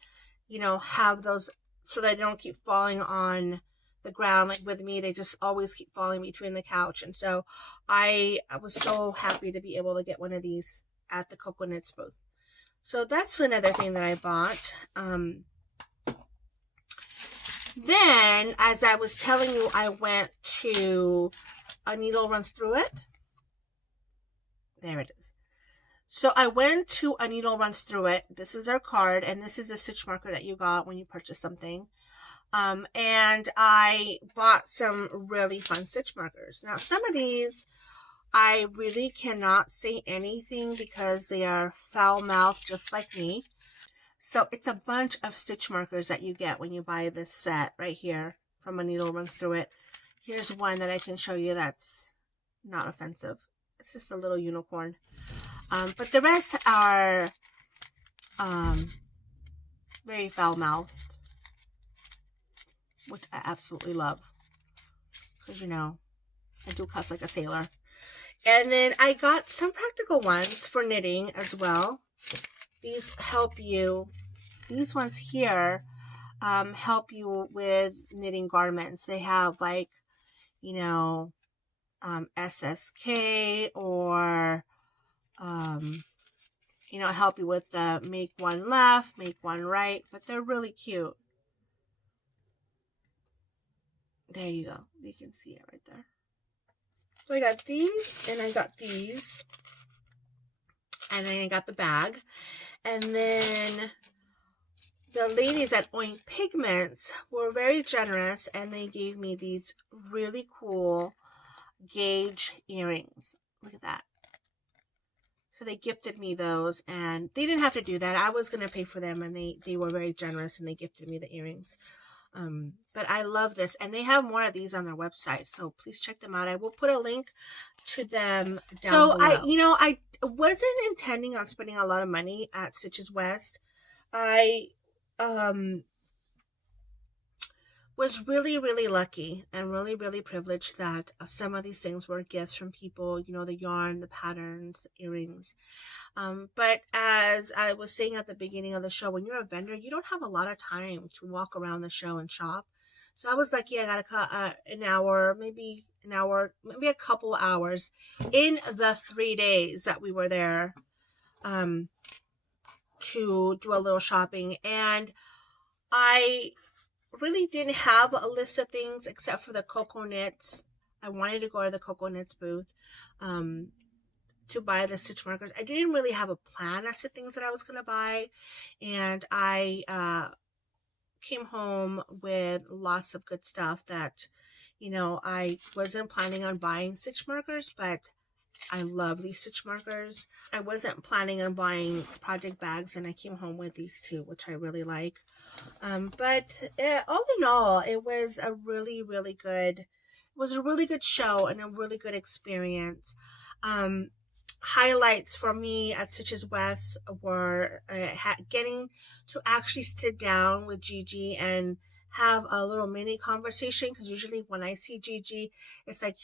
have those so they don't keep falling on the ground. Like with me, they just always keep falling between the couch. And so I was so happy to be able to get one of these at the Cocoa Knits booth. So that's another thing that I bought. Then, as I was telling you, I went to A Needle Runs Through It. There it is. So I went to A Needle Runs Through It. This is their card, and this is a stitch marker that you got when you purchase something. And I bought some really fun stitch markers. Now, some of these, I really cannot say anything because they are foul-mouthed just like me. So it's a bunch of stitch markers that you get when you buy this set right here from A Needle Runs Through It. Here's one that I can show you that's not offensive. It's just a little unicorn. But the rest are very foul-mouthed, which I absolutely love. Because, I do cuss like a sailor. And then I got some practical ones for knitting as well. These help you. These ones here help you with knitting garments. They have like, SSK or, help you with the make one left, make one right. But they're really cute. There you go. You can see it right there. So I got these and I got these. And then I got the bag. And then the ladies at Oink Pigments were very generous and they gave me these really cool gauge earrings. Look at that. So they gifted me those and they didn't have to do that. I was going to pay for them and they were very generous and they gifted me the earrings. But I love this and they have more of these on their website. So please check them out. I will put a link to them down below. I wasn't intending on spending a lot of money at Stitches West. I was really, really lucky and really, really privileged that some of these things were gifts from people, the yarn, the patterns, the earrings. But as I was saying at the beginning of the show, when you're a vendor, you don't have a lot of time to walk around the show and shop. So I was lucky I got an hour, maybe a couple hours in the 3 days that we were there to do a little shopping. And I really didn't have a list of things except for the Cocoa Knits. I wanted to go to the Cocoa Knits booth to buy the stitch markers. I didn't really have a plan as to things that I was going to buy. And I came home with lots of good stuff that, I wasn't planning on buying stitch markers, but I love these stitch markers. I wasn't planning on buying project bags, and I came home with these two, which I really like. But all in all, it was a really, really good, show and a really good experience. Highlights for me at Stitches West were getting to actually sit down with Gigi and have a little mini conversation, because usually when I see Gigi, it's like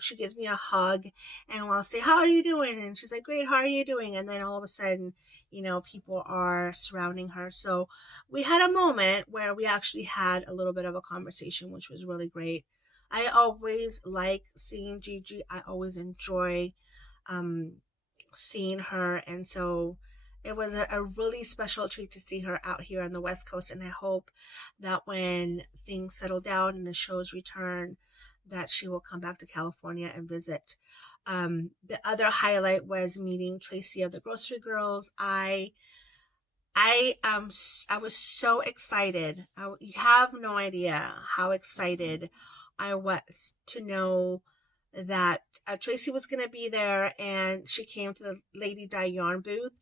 she gives me a hug and I'll say, how are you doing? And she's like, great, how are you doing? And then all of a sudden, people are surrounding her. So we had a moment where we actually had a little bit of a conversation, which was really great. I always like seeing Gigi. I always enjoy seeing her, and so it was a really special treat to see her out here on the West Coast. And I hope that when things settle down and the shows return, that she will come back to California and visit. The other highlight was meeting Tracy of the Grocery Girls. I was so excited. You have no idea how excited I was to know that Tracy was going to be there, and she came to the Lady Dye Yarn booth,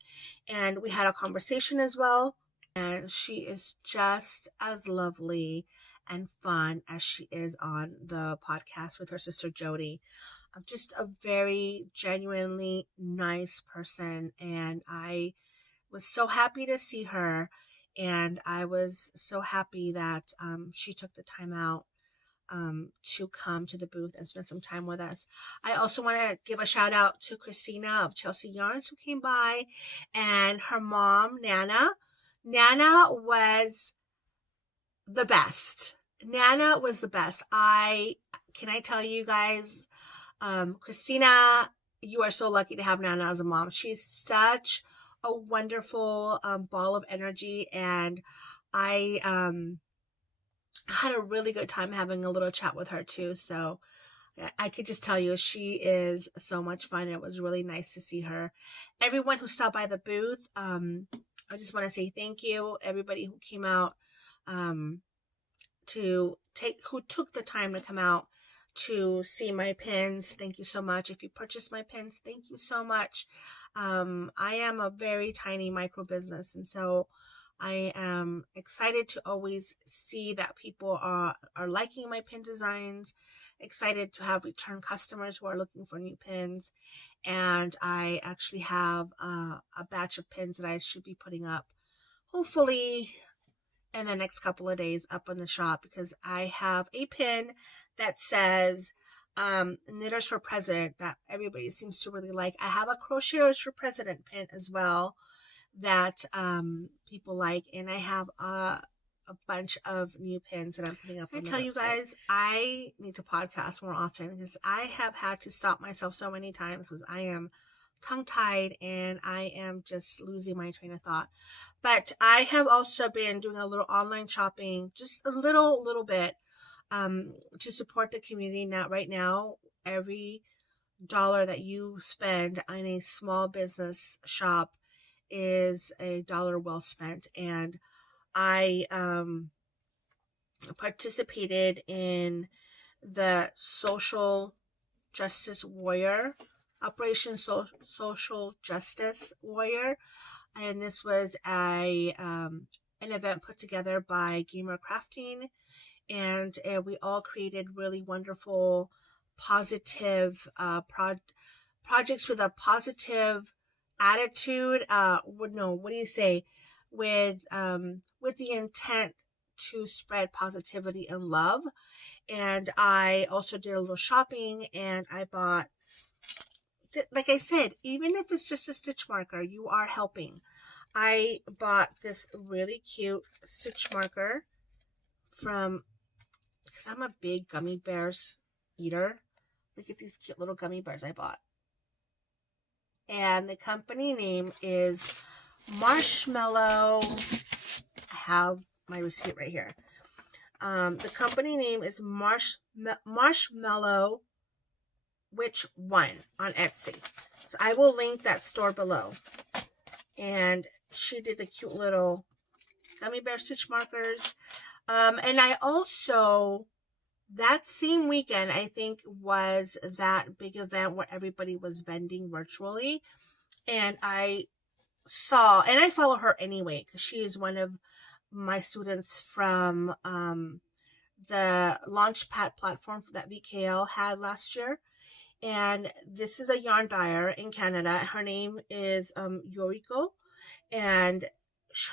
and we had a conversation as well. And she is just as lovely and fun as she is on the podcast with her sister Jody. Just a very genuinely nice person, and I was so happy to see her, and I was so happy that she took the time out to come to the booth and spend some time with us. I also want to give a shout out to Christina of Chelsea Yarns who came by, and her mom, Nana. Nana was the best. Nana was the best. Can I tell you guys, Christina, you are so lucky to have Nana as a mom. She's such a wonderful ball of energy, and I had a really good time having a little chat with her too. So I could just tell you she is so much fun. It was really nice to see her. Everyone who stopped by the booth, I just want to say thank you. Everybody who came out who took the time to come out to see my pins, thank you so much. If you purchased my pins, thank you so much. I am a very tiny micro business, and so I am excited to always see that people are liking my pin designs, excited to have return customers who are looking for new pins, and I actually have a batch of pins that I should be putting up, hopefully in the next couple of days, up on the shop, because I have a pin that says Knitters for President that everybody seems to really like. I have a Crocheters for President pin as well that people like, and I have a bunch of new pins that I'm putting up on the website. I tell you guys, I need to podcast more often because I have had to stop myself so many times because I am tongue-tied and I am just losing my train of thought. But I have also been doing a little online shopping, just a little bit, to support the community. Now, right now, every dollar that you spend on a small business shop is a dollar well spent. And I participated in the Social Justice Warrior, Operation Social Justice Warrior, and this was an event put together by Gamer Crafting, and we all created really wonderful, positive projects with a positive attitude. What do you say? With the intent to spread positivity and love. And I also did a little shopping, and I bought, like I said, even if it's just a stitch marker, you are helping. I bought this really cute stitch marker because I'm a big gummy bears eater. Look at these cute little gummy bears I bought. And the company name is Marshmallow. I have my receipt right here. The company name is Marshmallow Witch 1 on Etsy. So I will link that store below. And she did the cute little gummy bear stitch markers. And I also, that same weekend, I think, was that big event where everybody was vending virtually. And I saw, and I follow her anyway, because she is one of my students from the Launchpad platform that VKL had last year. And this is a yarn dyer in Canada. Her name is Yoriko, and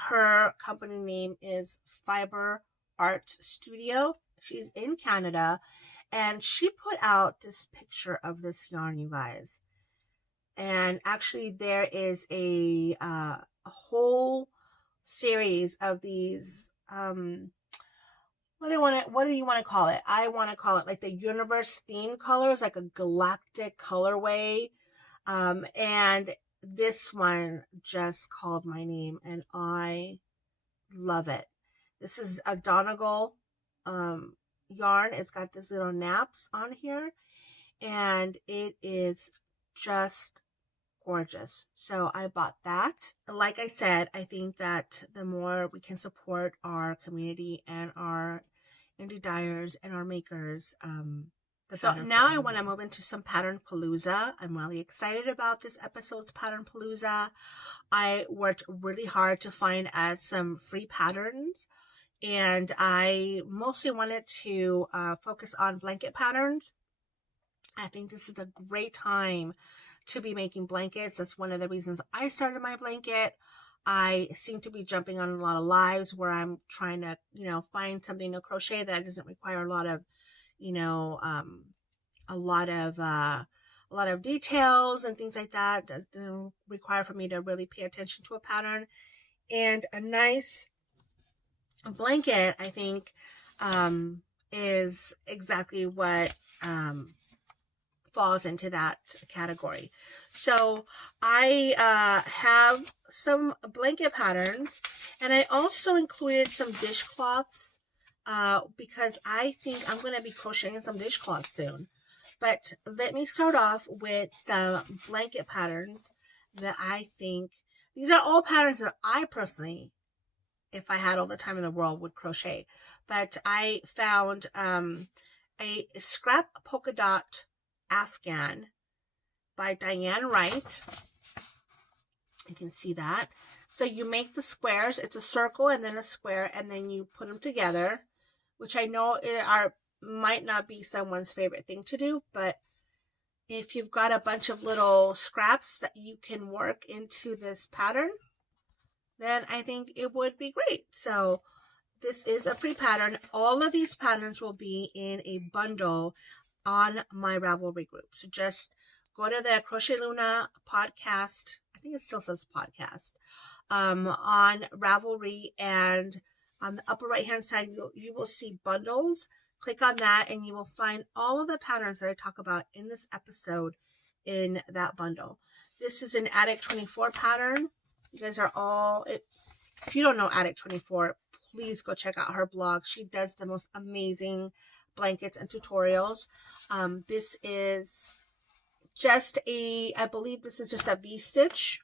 her company name is Fiber Art Studio. She's in Canada, and she put out this picture of this yarn, you guys. And actually, there is a whole series of these. What do you want to call it? I want to call it like the universe theme colors, like a galactic colorway. And this one just called my name, and I love it. This is a Donegal yarn. It's got this little naps on here, and it is just gorgeous. So I bought that. Like I said, I think that the more we can support our community and our indie dyers and our makers, so now I want to move into some Pattern Palooza. I'm really excited about this episode's Pattern Palooza. I worked really hard to find some free patterns, and I mostly wanted to focus on blanket patterns. I think this is a great time to be making blankets. That's one of the reasons I started my blanket. I seem to be jumping on a lot of lives where I'm trying to, find something to crochet that doesn't require a lot of you know, a lot of details and things like that. Doesn't require for me to really pay attention to a pattern. And a nice blanket, I think, is exactly what falls into that category. So I have some blanket patterns, and I also included some dishcloths because I think I'm going to be crocheting some dishcloths soon. But let me start off with some blanket patterns that I think, these are all patterns that I personally, if I had all the time in the world, would crochet. But I found a scrap polka dot Afghan by Diane Wright. You can see that. So you make the squares. It's a circle and then a square, and then you put them together, which I know might not be someone's favorite thing to do, but if you've got a bunch of little scraps that you can work into this pattern, then I think it would be great. So this is a free pattern. All of these patterns will be in a bundle on my Ravelry group. So just go to the Crochet Luna podcast. I think it still says podcast on Ravelry, and on the upper right hand side you will see bundles. Click on that and you will find all of the patterns that I talk about in this episode in that bundle. This is an Attic 24 pattern. You guys are all, if you don't know Attic 24, please go check out her blog. She does the most amazing blankets and tutorials. This is just I believe this is just a V-stitch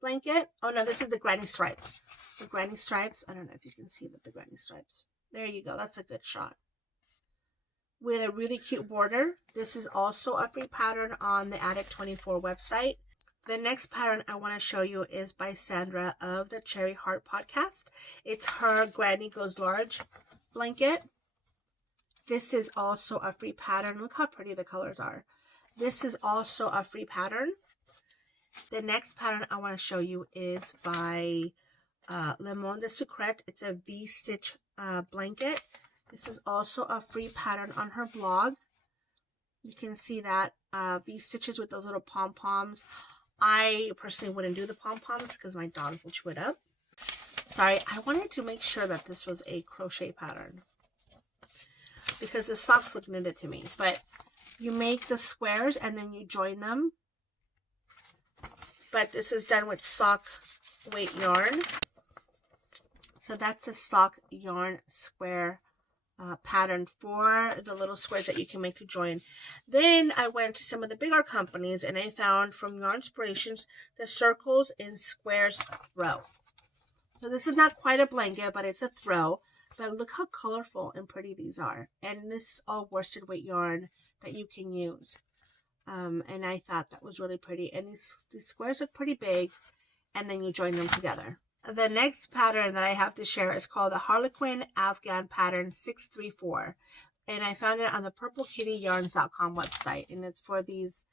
blanket. Oh no, this is the granny stripes. The granny stripes. I don't know if you can see the granny stripes. There you go. That's a good shot. With a really cute border. This is also a free pattern on the Attic 24 website. The next pattern I want to show you is by Sandra of the Cherry Heart podcast. It's her Granny Goes Large blanket. This is also a free pattern. Look how pretty the colors are. This is also a free pattern. The next pattern I want to show you is by Le Monde de Sucrete. It's a V-stitch blanket. This is also a free pattern on her blog. You can see that V-stitches with those little pom-poms. I personally wouldn't do the pom-poms because my dogs will chew it up. Sorry, I wanted to make sure that this was a crochet pattern because the socks look knitted to me. But you make the squares and then you join them. But this is done with sock weight yarn. So that's a sock yarn square pattern for the little squares that you can make to join. Then I went to some of the bigger companies and I found from Yarn Inspirations the Circles in Squares Throw. So this is not quite a blanket, but it's a throw. But look how colorful and pretty these are. And this is all worsted weight yarn that you can use. And I thought that was really pretty. And these squares look pretty big. And then you join them together. The next pattern that I have to share is called the Harlequin Afghan Pattern 634. And I found it on the purplekitty.yarns.com website. And it's for these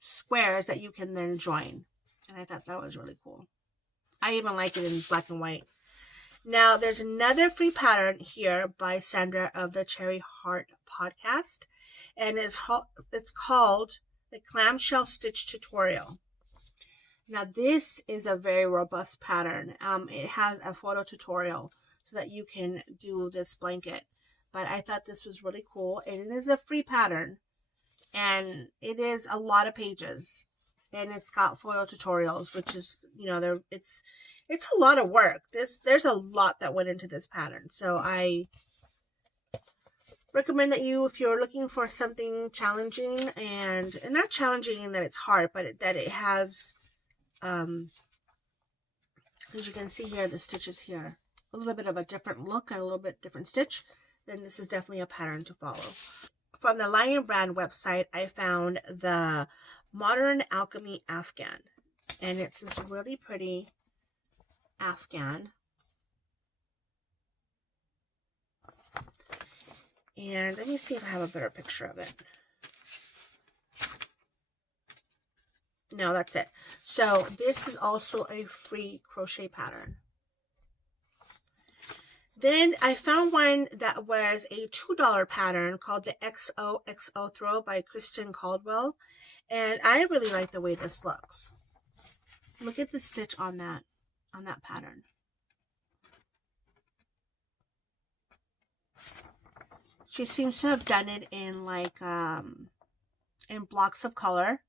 squares that you can then join. And I thought that was really cool. I even like it in black and white. Now, there's another free pattern here by Sandra of the Cherry Heart podcast. And it's called the Clamshell Stitch Tutorial. Now, this is a very robust pattern. It has a photo tutorial so that you can do this blanket. But I thought this was really cool. And it is a free pattern. And it is a lot of pages. And it's got photo tutorials, which is, you know, it's a lot of work. There's a lot that went into this pattern. So I recommend that if you're looking for something challenging and not challenging in that it's hard, but that it has, as you can see here, the stitches here, a little bit of a different look and a little bit different stitch, then this is definitely a pattern to follow. From the Lion Brand website, I found the Modern Alchemy Afghan, and it's this really pretty Afghan. And let me see if I have a better picture of it. No, that's it. So this is also a free crochet pattern. Then I found one that was a $2 pattern called the Xoxo Throw by Kristen Caldwell. And I really like the way this looks. Look at the stitch on that pattern. She seems to have done it in like in blocks of color.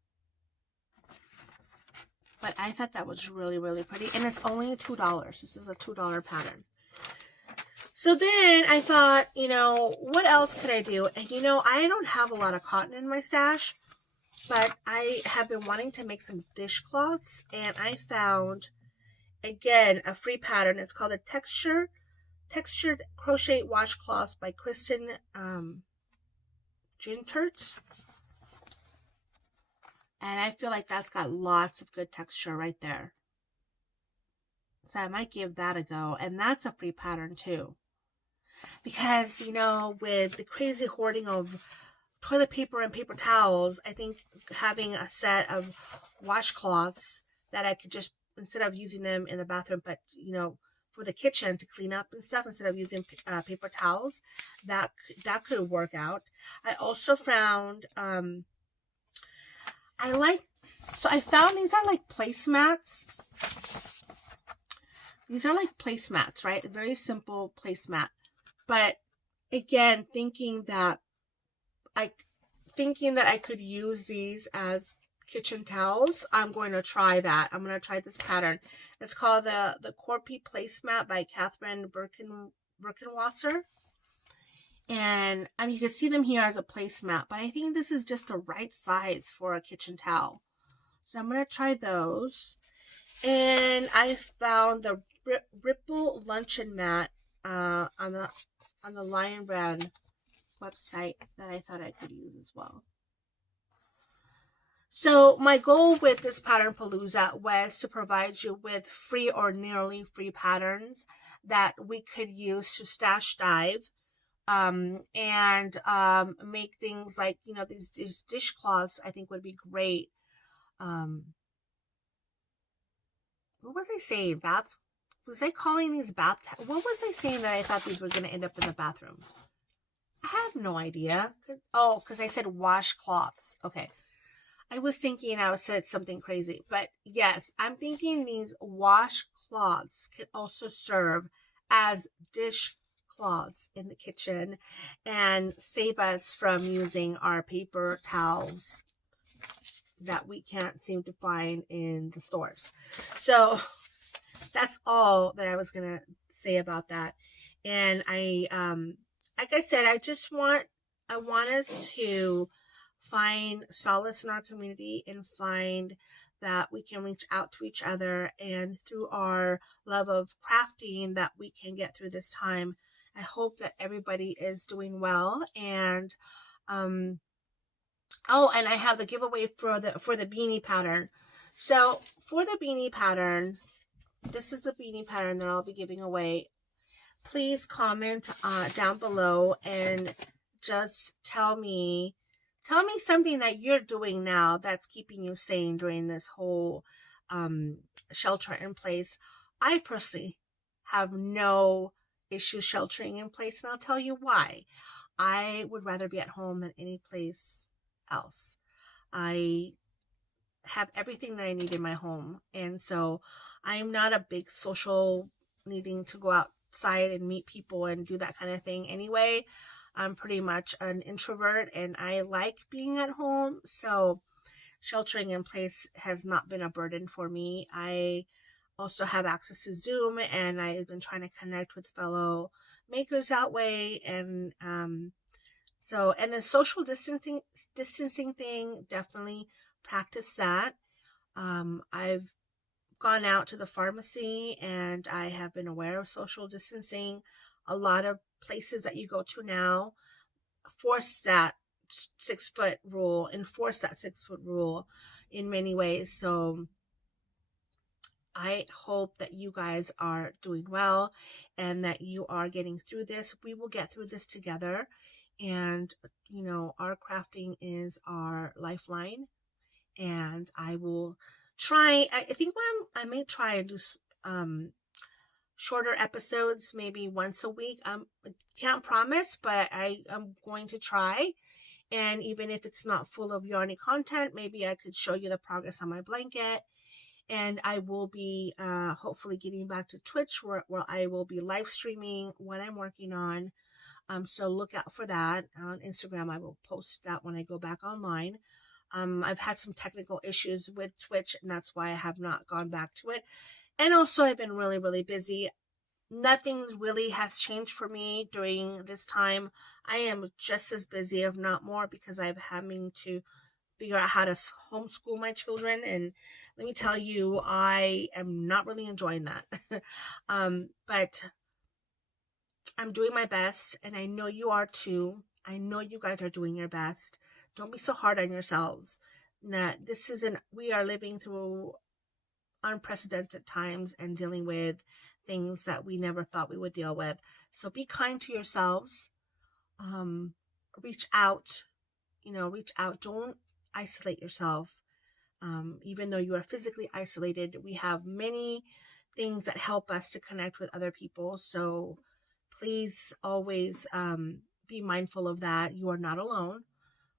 But I thought that was really, really pretty. And it's only $2. This is a $2 pattern. So then I thought, you know, what else could I do? And you know, I don't have a lot of cotton in my stash, but I have been wanting to make some dishcloths, and I found, again, a free pattern. It's called a Textured Crochet Washcloth by Kristen Gintert. And I feel like that's got lots of good texture right there. So I might give that a go. And that's a free pattern too. Because, you know, with the crazy hoarding of toilet paper and paper towels, I think having a set of washcloths that I could just, instead of using them in the bathroom, but, you know, for the kitchen to clean up and stuff, instead of using paper towels, that could work out. I also found, I found these are like placemats. These are like placemats, right? A very simple placemat. But again, thinking that I could use these as kitchen towels, I'm going to try that. I'm going to try this pattern. It's called the Corpy Placemat by Catherine Birkenwasser. And I mean, you can see them here as a placemat, but I think this is just the right size for a kitchen towel. So I'm going to try those. And I found the Ripple Luncheon Mat on the Lion Brand website that I thought I could use as well. So my goal with this pattern Palooza was to provide you with free or nearly free patterns that we could use to stash dive and make things like, you know, these dishcloths I think would be great. What was I saying? Was I calling these what was I saying that I thought these were going to end up in the bathroom? I have no idea. Because I said washcloths. Okay. I was thinking I said something crazy. But yes, I'm thinking these washcloths could also serve as dishcloths in the kitchen and save us from using our paper towels that we can't seem to find in the stores. So that's all that I was going to say about that. And I, like I said, I want us to find solace in our community and find that we can reach out to each other, and through our love of crafting that we can get through this time. I hope that everybody is doing well. And, and I have the giveaway for the beanie pattern. So for the beanie pattern, this is the beanie pattern that I'll be giving away. Please comment down below and just tell me something that you're doing now that's keeping you sane during this whole shelter in place. I personally have no issue sheltering in place, and I'll tell you why. I would rather be at home than any place else. I have everything that I need in my home, and so I'm not a big social needing to go outside and meet people and do that kind of thing anyway. I'm pretty much an introvert, and I like being at home, so sheltering in place has not been a burden for me. I also have access to Zoom, and I've been trying to connect with fellow makers that way, and so, and the social distancing thing, definitely practice that. I've gone out to the pharmacy, and I have been aware of social distancing. A lot of places that you go to now enforce that 6 foot rule in many ways. So I hope that you guys are doing well and that you are getting through this. We will get through this together, and you know, our crafting is our lifeline. And I will try, I think I may try and do shorter episodes, maybe once a week. Can't promise, but I am going to try. And even if it's not full of yarny content, maybe I could show you the progress on my blanket. And I will be hopefully getting back to Twitch where I will be live streaming what I'm working on. So look out for that. On Instagram, I will post that when I go back online. I've had some technical issues with Twitch, and that's why I have not gone back to it. And also, I've been really, really busy. Nothing really has changed for me during this time. I am just as busy, if not more, because I'm having to figure out how to homeschool my children. And let me tell you, I am not really enjoying that. But I'm doing my best, and I know you are too. I know you guys are doing your best. Don't be so hard on yourselves. Now, we are living through unprecedented times and dealing with things that we never thought we would deal with. So be kind to yourselves. Reach out. Reach out. Don't isolate yourself. Even though you are physically isolated, we have many things that help us to connect with other people. So please always be mindful of that. You are not alone.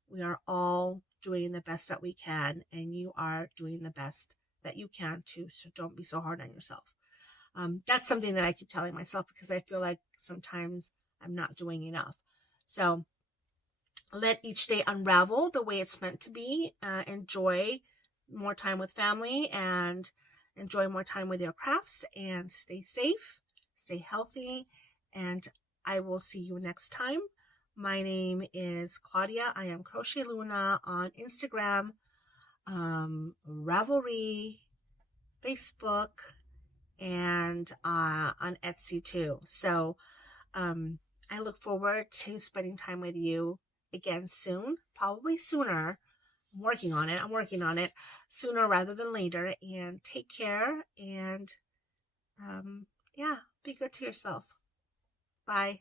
We are all doing the best that we can, and you are doing the best that you can too. So don't be so hard on yourself. That's something that I keep telling myself because I feel like sometimes I'm not doing enough. So let each day unravel the way it's meant to be. Enjoy more time with family and enjoy more time with your crafts, and stay safe, stay healthy, and I will see you next time. My name is Claudia. I am Crochet Luna on Instagram, Ravelry, Facebook, and on Etsy too. So I look forward to spending time with you again soon, probably sooner. I'm working on it sooner rather than later. And take care, and yeah, be good to yourself. Bye.